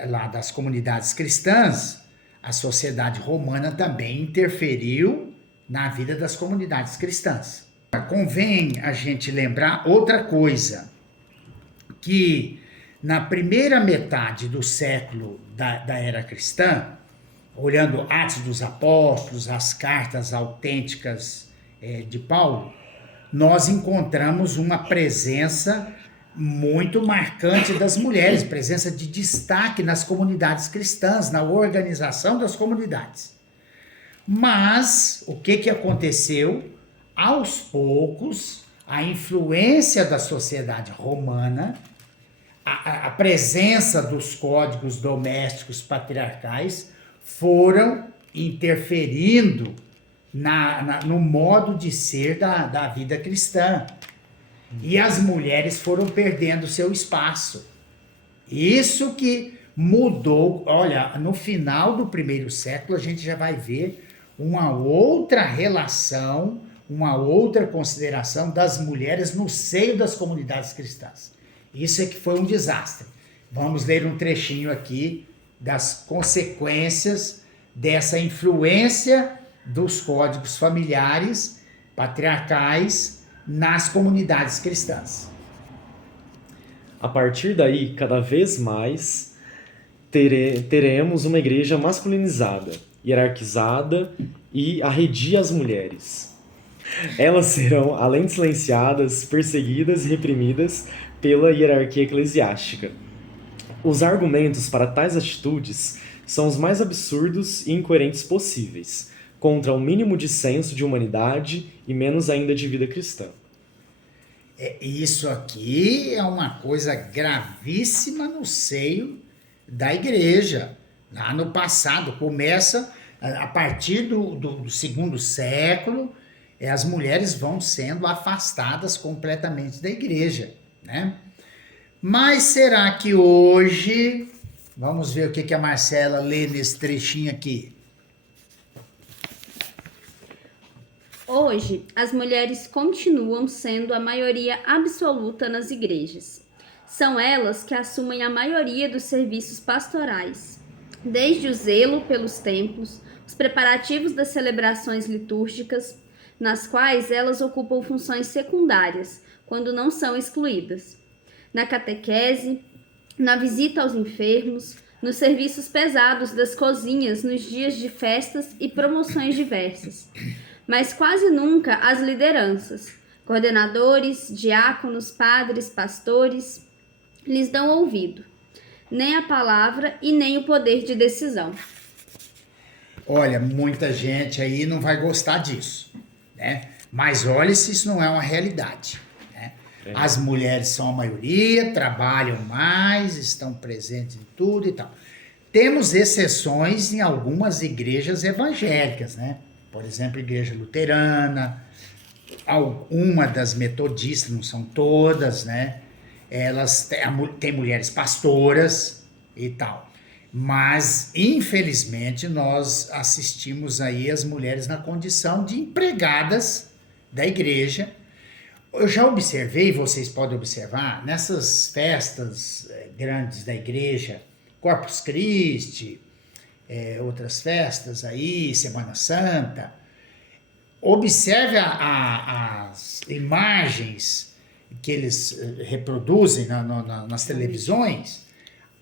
lá das comunidades cristãs, a sociedade romana também interferiu na vida das comunidades cristãs. Convém a gente lembrar outra coisa, que na primeira metade do século da era cristã, olhando Atos dos Apóstolos, as cartas autênticas de Paulo, nós encontramos uma presença muito marcante das mulheres, presença de destaque nas comunidades cristãs, na organização das comunidades. Mas o que aconteceu? Aos poucos, a influência da sociedade romana, a presença dos códigos domésticos patriarcais foram interferindo no modo de ser da vida cristã. E as mulheres foram perdendo seu espaço. Isso que mudou. Olha, no final do primeiro século, a gente já vai ver uma outra relação, uma outra consideração das mulheres no seio das comunidades cristãs. Isso é que foi um desastre. Vamos ler um trechinho aqui das consequências dessa influência dos códigos familiares, patriarcais, nas comunidades cristãs. A partir daí, cada vez mais, teremos uma igreja masculinizada, hierarquizada e arredia as mulheres. Elas serão, além de silenciadas, perseguidas e reprimidas pela hierarquia eclesiástica. Os argumentos para tais atitudes são os mais absurdos e incoerentes possíveis, contra o mínimo de senso de humanidade e menos ainda de vida cristã. Isso aqui é uma coisa gravíssima no seio da igreja. Lá no passado, começa a partir do segundo século, as mulheres vão sendo afastadas completamente da igreja, né? Mas será que hoje, vamos ver o que a Marcela lê nesse trechinho aqui. Hoje, as mulheres continuam sendo a maioria absoluta nas igrejas. São elas que assumem a maioria dos serviços pastorais, desde o zelo pelos templos, os preparativos das celebrações litúrgicas, nas quais elas ocupam funções secundárias, quando não são excluídas, na catequese, na visita aos enfermos, nos serviços pesados das cozinhas nos dias de festas e promoções diversas. Mas quase nunca as lideranças, coordenadores, diáconos, padres, pastores, lhes dão ouvido, nem a palavra e nem o poder de decisão. Olha, muita gente aí não vai gostar disso, né? Mas olha se isso não é uma realidade, né? As mulheres são a maioria, trabalham mais, estão presentes em tudo e tal. Temos exceções em algumas igrejas evangélicas, né? Por exemplo, igreja luterana, uma das metodistas, não são todas, né? Elas têm mulheres pastoras e tal. Mas, infelizmente, nós assistimos aí as mulheres na condição de empregadas da igreja. Eu já observei, vocês podem observar, nessas festas grandes da igreja, Corpus Christi, outras festas aí, Semana Santa, observe as imagens que eles reproduzem nas televisões,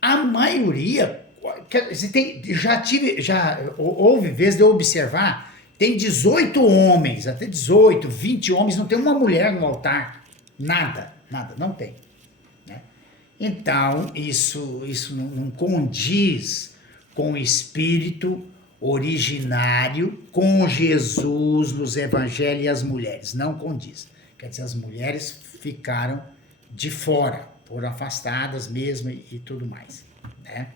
a maioria, houve vezes de eu observar, tem 18 homens, até 18, 20 homens, não tem uma mulher no altar, nada, não tem, né? Então, isso não condiz com o espírito originário, com Jesus nos evangelhos e as mulheres, não condiz. Quer dizer, as mulheres ficaram de fora, foram afastadas mesmo e tudo mais, né?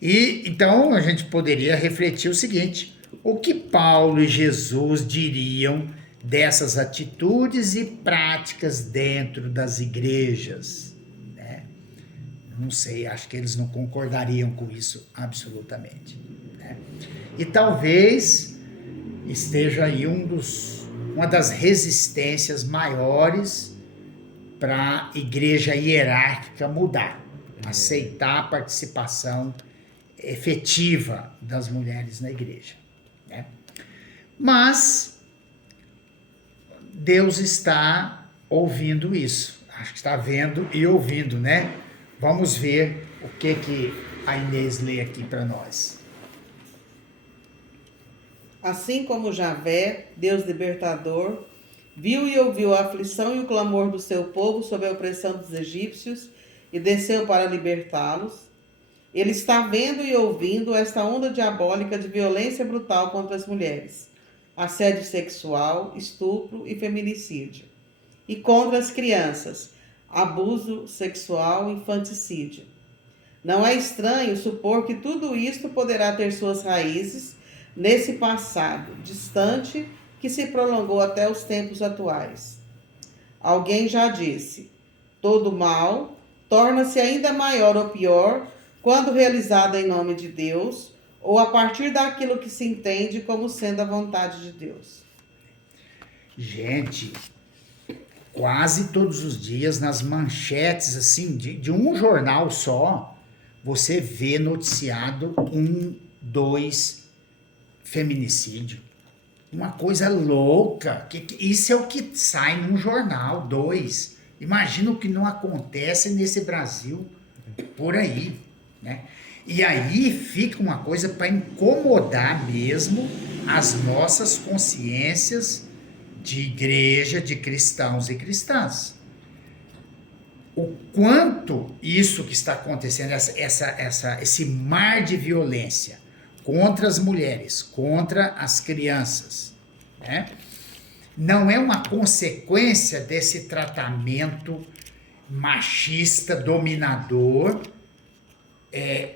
E então a gente poderia refletir o seguinte: o que Paulo e Jesus diriam dessas atitudes e práticas dentro das igrejas, né? Não sei, acho que eles não concordariam com isso absolutamente, né? E talvez esteja aí uma das resistências maiores para a igreja hierárquica mudar, aceitar a participação efetiva das mulheres na igreja, né? Mas Deus está ouvindo isso, acho que está vendo e ouvindo, né? Vamos ver o que a Inês lê aqui para nós. Assim como Javé, Deus libertador, viu e ouviu a aflição e o clamor do seu povo sob a opressão dos egípcios e desceu para libertá-los, ele está vendo e ouvindo esta onda diabólica de violência brutal contra as mulheres, assédio sexual, estupro e feminicídio, e contra as crianças, abuso sexual e infanticídio. Não é estranho supor que tudo isto poderá ter suas raízes nesse passado distante que se prolongou até os tempos atuais. Alguém já disse: todo mal torna-se ainda maior ou pior quando realizado em nome de Deus ou a partir daquilo que se entende como sendo a vontade de Deus. Gente, quase todos os dias nas manchetes assim de um jornal só, você vê noticiado 1, 2 feminicídio. Uma coisa louca. Isso é o que sai num jornal, 2. Imagina o que não acontece nesse Brasil por aí, né? E aí fica uma coisa para incomodar mesmo as nossas consciências de igreja, de cristãos e cristãs. O quanto isso que está acontecendo, esse mar de violência contra as mulheres, contra as crianças, né? Não é uma consequência desse tratamento machista, dominador,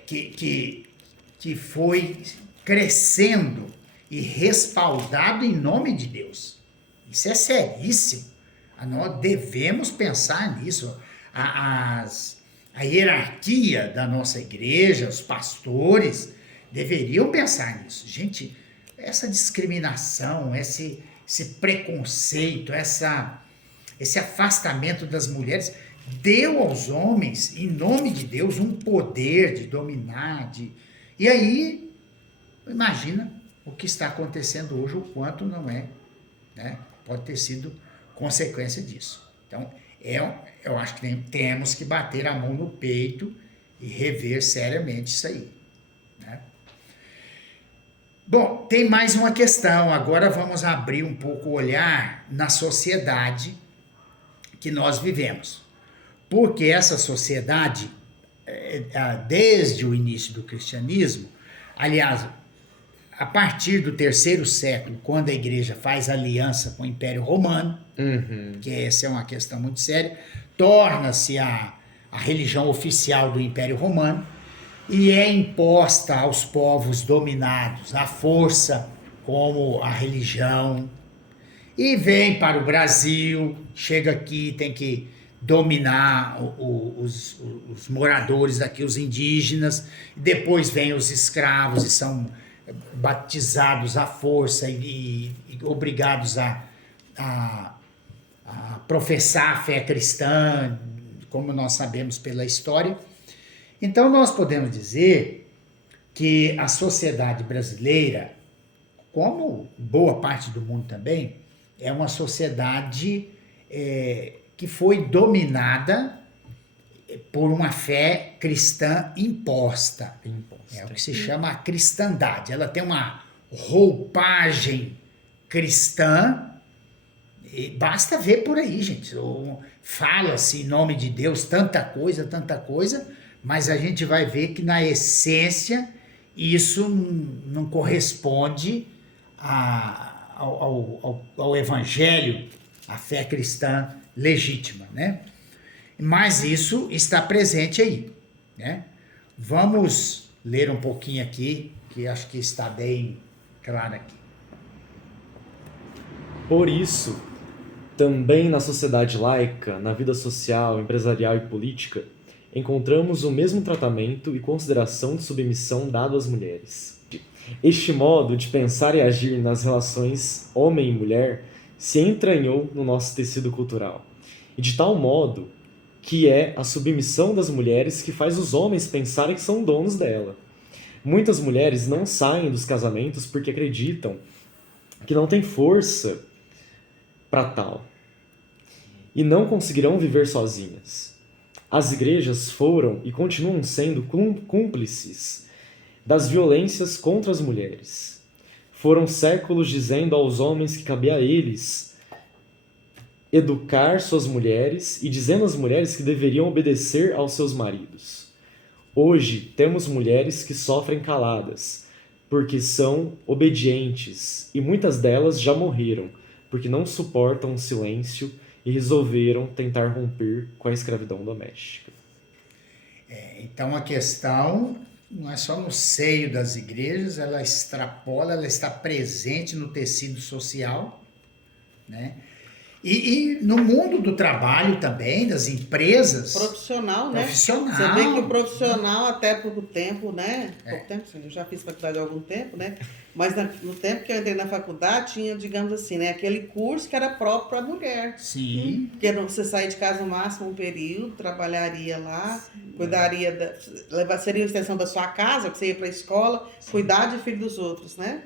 que foi crescendo e respaldado em nome de Deus. Isso é seríssimo. Nós devemos pensar nisso. A hierarquia da nossa igreja, os pastores, deveriam pensar nisso. Gente, essa discriminação, esse preconceito, esse afastamento das mulheres, deu aos homens, em nome de Deus, um poder de dominar. E aí, imagina o que está acontecendo hoje, o quanto não é, né? Pode ter sido consequência disso. Então, eu acho que temos que bater a mão no peito e rever seriamente isso aí, né? Bom, tem mais uma questão. Agora vamos abrir um pouco o olhar na sociedade que nós vivemos. Porque essa sociedade, desde o início do cristianismo, aliás, a partir do 3º século, quando a igreja faz aliança com o Império Romano, que essa é uma questão muito séria, torna-se a religião oficial do Império Romano, e é imposta aos povos dominados à força como a religião, e vem para o Brasil, chega aqui, tem que dominar os moradores aqui, os indígenas, depois vem os escravos e são batizados à força e obrigados a professar a fé cristã, como nós sabemos pela história. Então, nós podemos dizer que a sociedade brasileira, como boa parte do mundo também, é uma sociedade que foi dominada por uma fé cristã imposta. É o que se chama a cristandade. Ela tem uma roupagem cristã, e basta ver por aí, gente. Fala-se em nome de Deus tanta coisa, mas a gente vai ver que na essência isso não corresponde ao evangelho, à fé cristã legítima, né? Mas isso está presente aí, né? Vamos ler um pouquinho aqui, que acho que está bem claro aqui. Por isso, também na sociedade laica, na vida social, empresarial e política, encontramos o mesmo tratamento e consideração de submissão dado às mulheres. Este modo de pensar e agir nas relações homem e mulher se entranhou no nosso tecido cultural, e de tal modo que é a submissão das mulheres que faz os homens pensarem que são donos dela. Muitas mulheres não saem dos casamentos porque acreditam que não têm força para tal e não conseguirão viver sozinhas. As igrejas foram e continuam sendo cúmplices das violências contra as mulheres. Foram séculos dizendo aos homens que cabia a eles educar suas mulheres e dizendo às mulheres que deveriam obedecer aos seus maridos. Hoje temos mulheres que sofrem caladas, porque são obedientes, e muitas delas já morreram, porque não suportam o silêncio e resolveram tentar romper com a escravidão doméstica. Então a questão não é só no seio das igrejas, ela extrapola, ela está presente no tecido social, né? E no mundo do trabalho também, das empresas. Profissional, né? Profissional. Você vê que o profissional, até pouco tempo, né? Pouco tempo, eu já fiz faculdade há algum tempo, né? Mas no tempo que eu entrei na faculdade, tinha, digamos assim, né? Aquele curso que era próprio para mulher. Sim. Porque você sair de casa no máximo um período, trabalharia lá, cuidaria seria a extensão da sua casa, que você ia para a escola, cuidar de filho dos outros, né?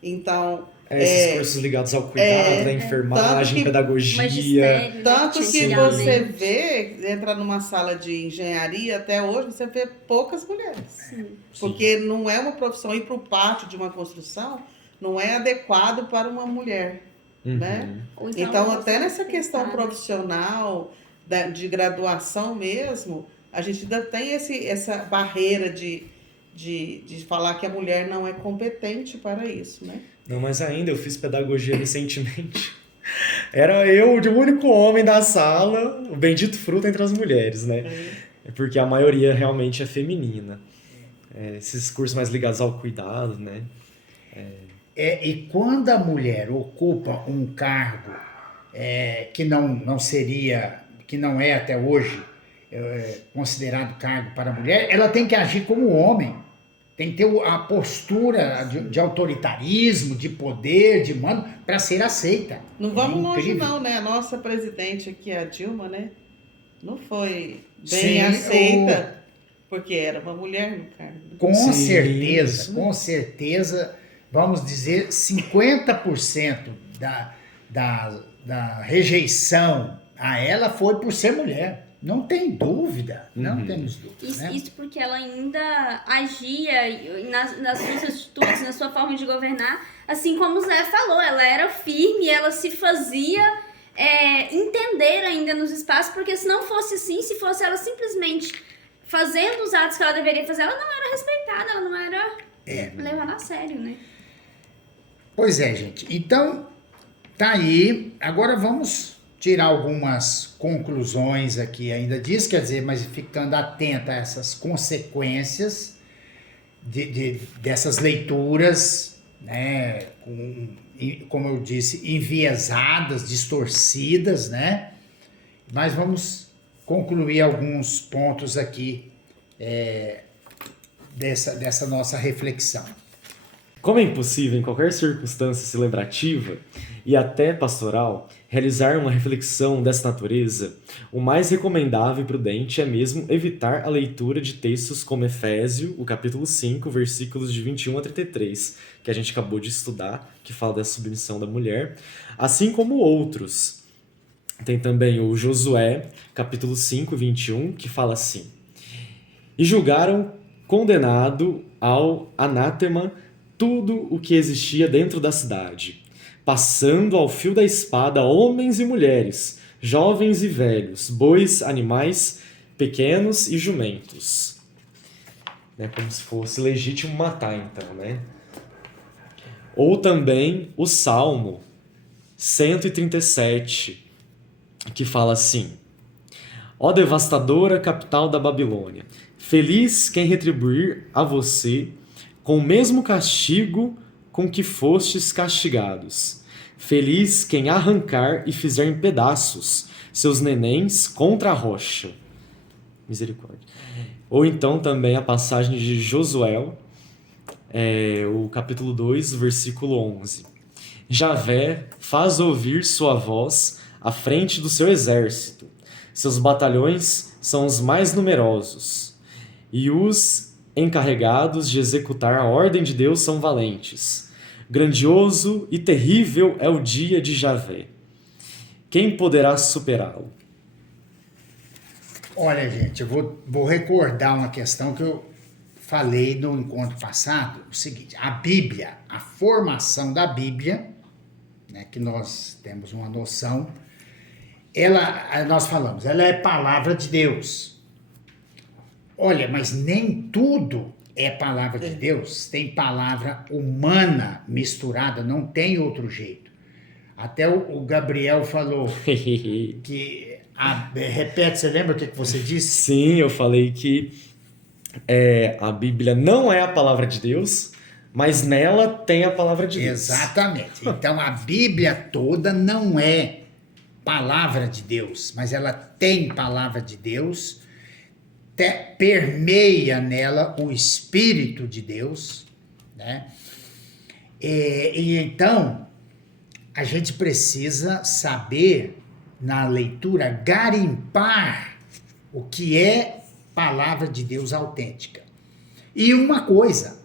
Então... esses cursos ligados ao cuidado, da enfermagem, pedagogia. Magistério, Tanto que sim. você vê, entra numa sala de engenharia, até hoje, você vê poucas mulheres. Sim. Porque não é uma profissão, ir para o pátio de uma construção não é adequado para uma mulher, né? Ou Então, ela até nessa tem questão pensado. profissional, de graduação mesmo, a gente ainda tem essa barreira de falar que a mulher não é competente para isso, né? Não, mas ainda eu fiz pedagogia recentemente. Era eu, o único homem da sala, o bendito fruto entre as mulheres, né? Porque a maioria realmente é feminina. Esses cursos mais ligados ao cuidado, né? E quando a mulher ocupa um cargo que não seria, que não é até hoje considerado cargo para a mulher, ela tem que agir como homem. Tem que ter a postura de autoritarismo, de poder, de mando, para ser aceita. Não vamos longe incrível. não, né? A nossa presidente aqui, a Dilma, né? Não foi bem Sim, aceita, porque era uma mulher no cargo. Com Sim, certeza, isso. com certeza, vamos dizer, 50% da rejeição a ela foi por ser mulher. Não tem dúvida, não temos dúvida. Isso, né? isso porque ela ainda agia nas suas atitudes, na sua forma de governar, assim como o Zé falou, ela era firme, ela se fazia entender ainda nos espaços, porque se não fosse assim, se fosse ela simplesmente fazendo os atos que ela deveria fazer, ela não era respeitada, ela não era levada a sério, né? Pois é, gente. Então, tá aí. Agora vamos tirar algumas conclusões aqui ainda disso, quer dizer, mas ficando atenta a essas consequências dessas leituras, né, como eu disse, enviesadas, distorcidas, né? Mas vamos concluir alguns pontos aqui dessa nossa reflexão. Como é impossível, em qualquer circunstância celebrativa e até pastoral, realizar uma reflexão dessa natureza, o mais recomendável e prudente é mesmo evitar a leitura de textos como Efésio, o capítulo 5, versículos de 21 a 33, que a gente acabou de estudar, que fala da submissão da mulher, assim como outros. Tem também o Josué, capítulo 5, 21, que fala assim: E julgaram condenado ao anátema tudo o que existia dentro da cidade, passando ao fio da espada homens e mulheres, jovens e velhos, bois, animais, pequenos e jumentos. Como se fosse legítimo matar, então, né? Ou também o Salmo 137, que fala assim: Ó devastadora capital da Babilônia, feliz quem retribuir a você com o mesmo castigo com que fostes castigados. Feliz quem arrancar e fizer em pedaços seus nenéns contra a rocha. Misericórdia. Ou então também a passagem de Josué, o capítulo 2, versículo 11. Javé faz ouvir sua voz à frente do seu exército. Seus batalhões são os mais numerosos. E os encarregados de executar a ordem de Deus são valentes. Grandioso e terrível é o dia de Javé. Quem poderá superá-lo? Olha, gente, eu vou recordar uma questão que eu falei no encontro passado. O seguinte, a Bíblia, a formação da Bíblia, né, que nós temos uma noção, nós falamos, ela é palavra de Deus. Olha, mas nem tudo é palavra de Deus. Tem palavra humana misturada, não tem outro jeito. Até o Gabriel falou que... repete, você lembra o que você disse? Sim, eu falei que a Bíblia não é a palavra de Deus, mas nela tem a palavra de Deus. Exatamente. Então a Bíblia toda não é palavra de Deus, mas ela tem palavra de Deus, permeia nela o Espírito de Deus, né? E então a gente precisa saber, na leitura, garimpar o que é palavra de Deus autêntica. E uma coisa,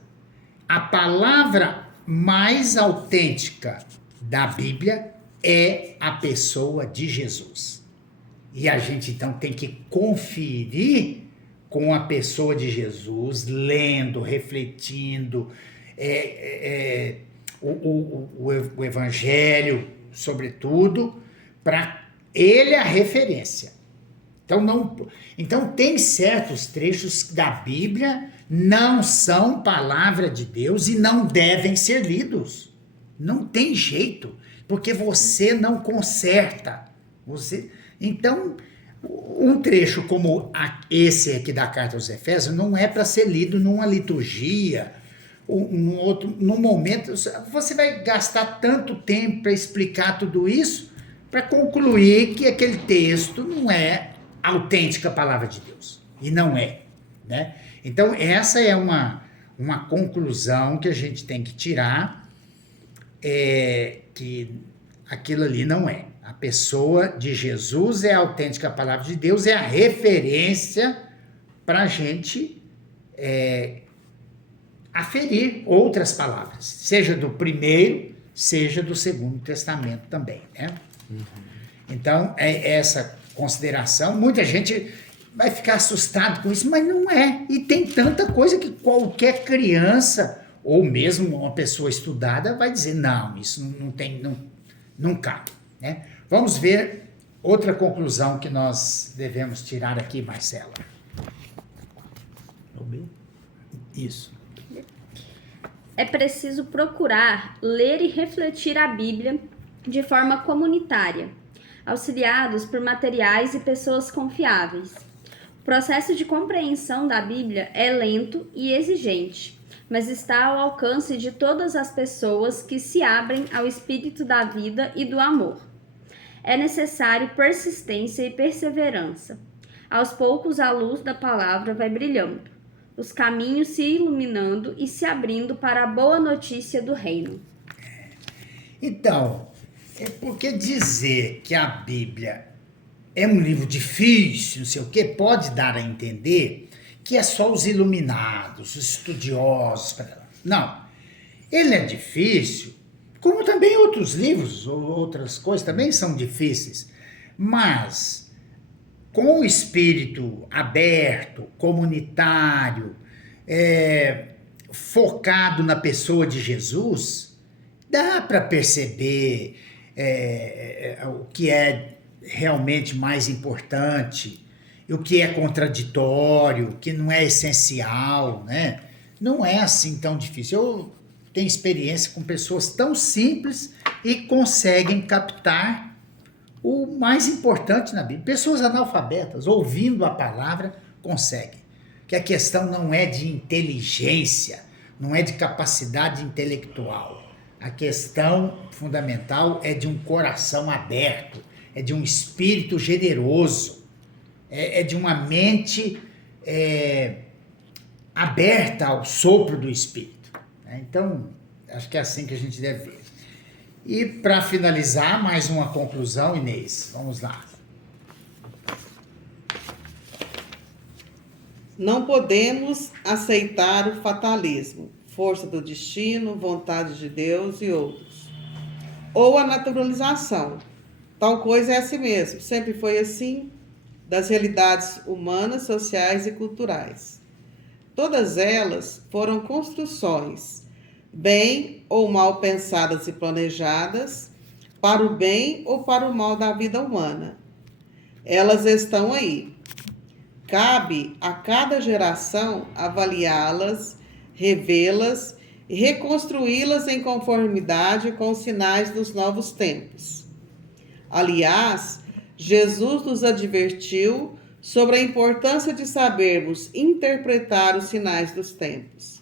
a palavra mais autêntica da Bíblia é a pessoa de Jesus. E a gente então tem que conferir com a pessoa de Jesus, lendo, refletindo, o Evangelho, sobretudo, para ele a referência. Então tem certos trechos da Bíblia não são palavra de Deus e não devem ser lidos. Não tem jeito, porque você não conserta. Então, um trecho como esse aqui da Carta aos Efésios não é para ser lido numa liturgia, ou num momento. Você vai gastar tanto tempo para explicar tudo isso, para concluir que aquele texto não é autêntica palavra de Deus. E não é, né? Então, essa é uma conclusão que a gente tem que tirar, que aquilo ali não é. A pessoa de Jesus é a autêntica palavra de Deus, é a referência para a gente aferir outras palavras, seja do primeiro, seja do Segundo Testamento também, né? Então, é essa consideração. Muita gente vai ficar assustado com isso, mas não é. E tem tanta coisa que qualquer criança, ou mesmo uma pessoa estudada, vai dizer, não, isso não cabe, né? Vamos ver outra conclusão que nós devemos tirar aqui, Marcela. Isso. É preciso procurar ler e refletir a Bíblia de forma comunitária, auxiliados por materiais e pessoas confiáveis. O processo de compreensão da Bíblia é lento e exigente, mas está ao alcance de todas as pessoas que se abrem ao espírito da vida e do amor. É necessário persistência e perseverança. Aos poucos a luz da palavra vai brilhando, os caminhos se iluminando e se abrindo para a boa notícia do reino. Então, é porque dizer que a Bíblia é um livro difícil, não sei o quê, pode dar a entender que é só os iluminados, os estudiosos. Não, ele é difícil, como também outros livros, ou outras coisas também são difíceis, mas com o espírito aberto, comunitário, focado na pessoa de Jesus, dá para perceber o que é realmente mais importante, e o que é contraditório, o que não é essencial, né? Não é assim tão difícil. Eu tenho experiência com pessoas tão simples e conseguem captar o mais importante na Bíblia. Pessoas analfabetas, ouvindo a palavra, conseguem. Que a questão não é de inteligência, não é de capacidade intelectual. A questão fundamental é de um coração aberto, é de um espírito generoso, é de uma mente aberta ao sopro do Espírito. Então, acho que é assim que a gente deve ver. E para finalizar, mais uma conclusão, Inês, vamos lá. Não podemos aceitar o fatalismo, força do destino, vontade de Deus e outros. Ou a naturalização. Tal coisa é assim mesmo, sempre foi assim, das realidades humanas, sociais e culturais. Todas elas foram construções, bem ou mal pensadas e planejadas, para o bem ou para o mal da vida humana. Elas estão aí. Cabe a cada geração avaliá-las, revê-las e reconstruí-las em conformidade com os sinais dos novos tempos. Aliás, Jesus nos advertiu sobre a importância de sabermos interpretar os sinais dos tempos.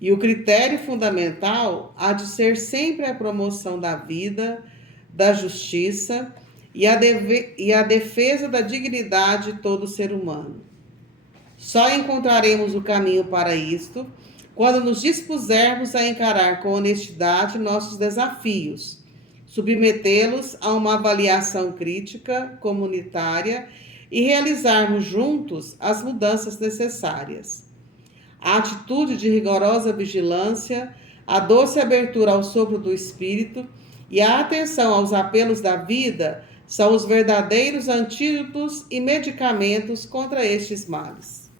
E o critério fundamental há de ser sempre a promoção da vida, da justiça e a defesa da dignidade de todo ser humano. Só encontraremos o caminho para isto quando nos dispusermos a encarar com honestidade nossos desafios, submetê-los a uma avaliação crítica, comunitária e realizarmos juntos as mudanças necessárias. A atitude de rigorosa vigilância, a doce abertura ao sopro do Espírito e a atenção aos apelos da vida são os verdadeiros antídotos e medicamentos contra estes males.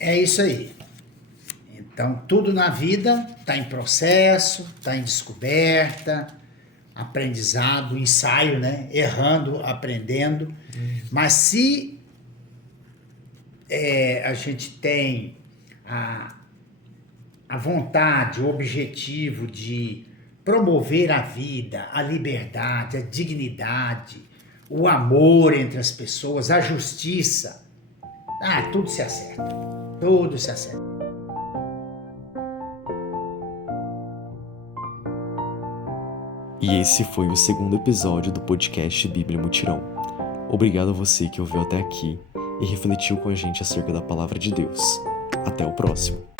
É isso aí. Então, tudo na vida está em processo, está em descoberta, aprendizado, ensaio, né? Errando, aprendendo. Mas se a gente tem a vontade, o objetivo de promover a vida, a liberdade, a dignidade, o amor entre as pessoas, a justiça, tudo se acerta. Tudo se acerta. E esse foi o segundo episódio do podcast Bíblia Mutirão. Obrigado a você que ouviu até aqui e refletiu com a gente acerca da palavra de Deus. Até o próximo.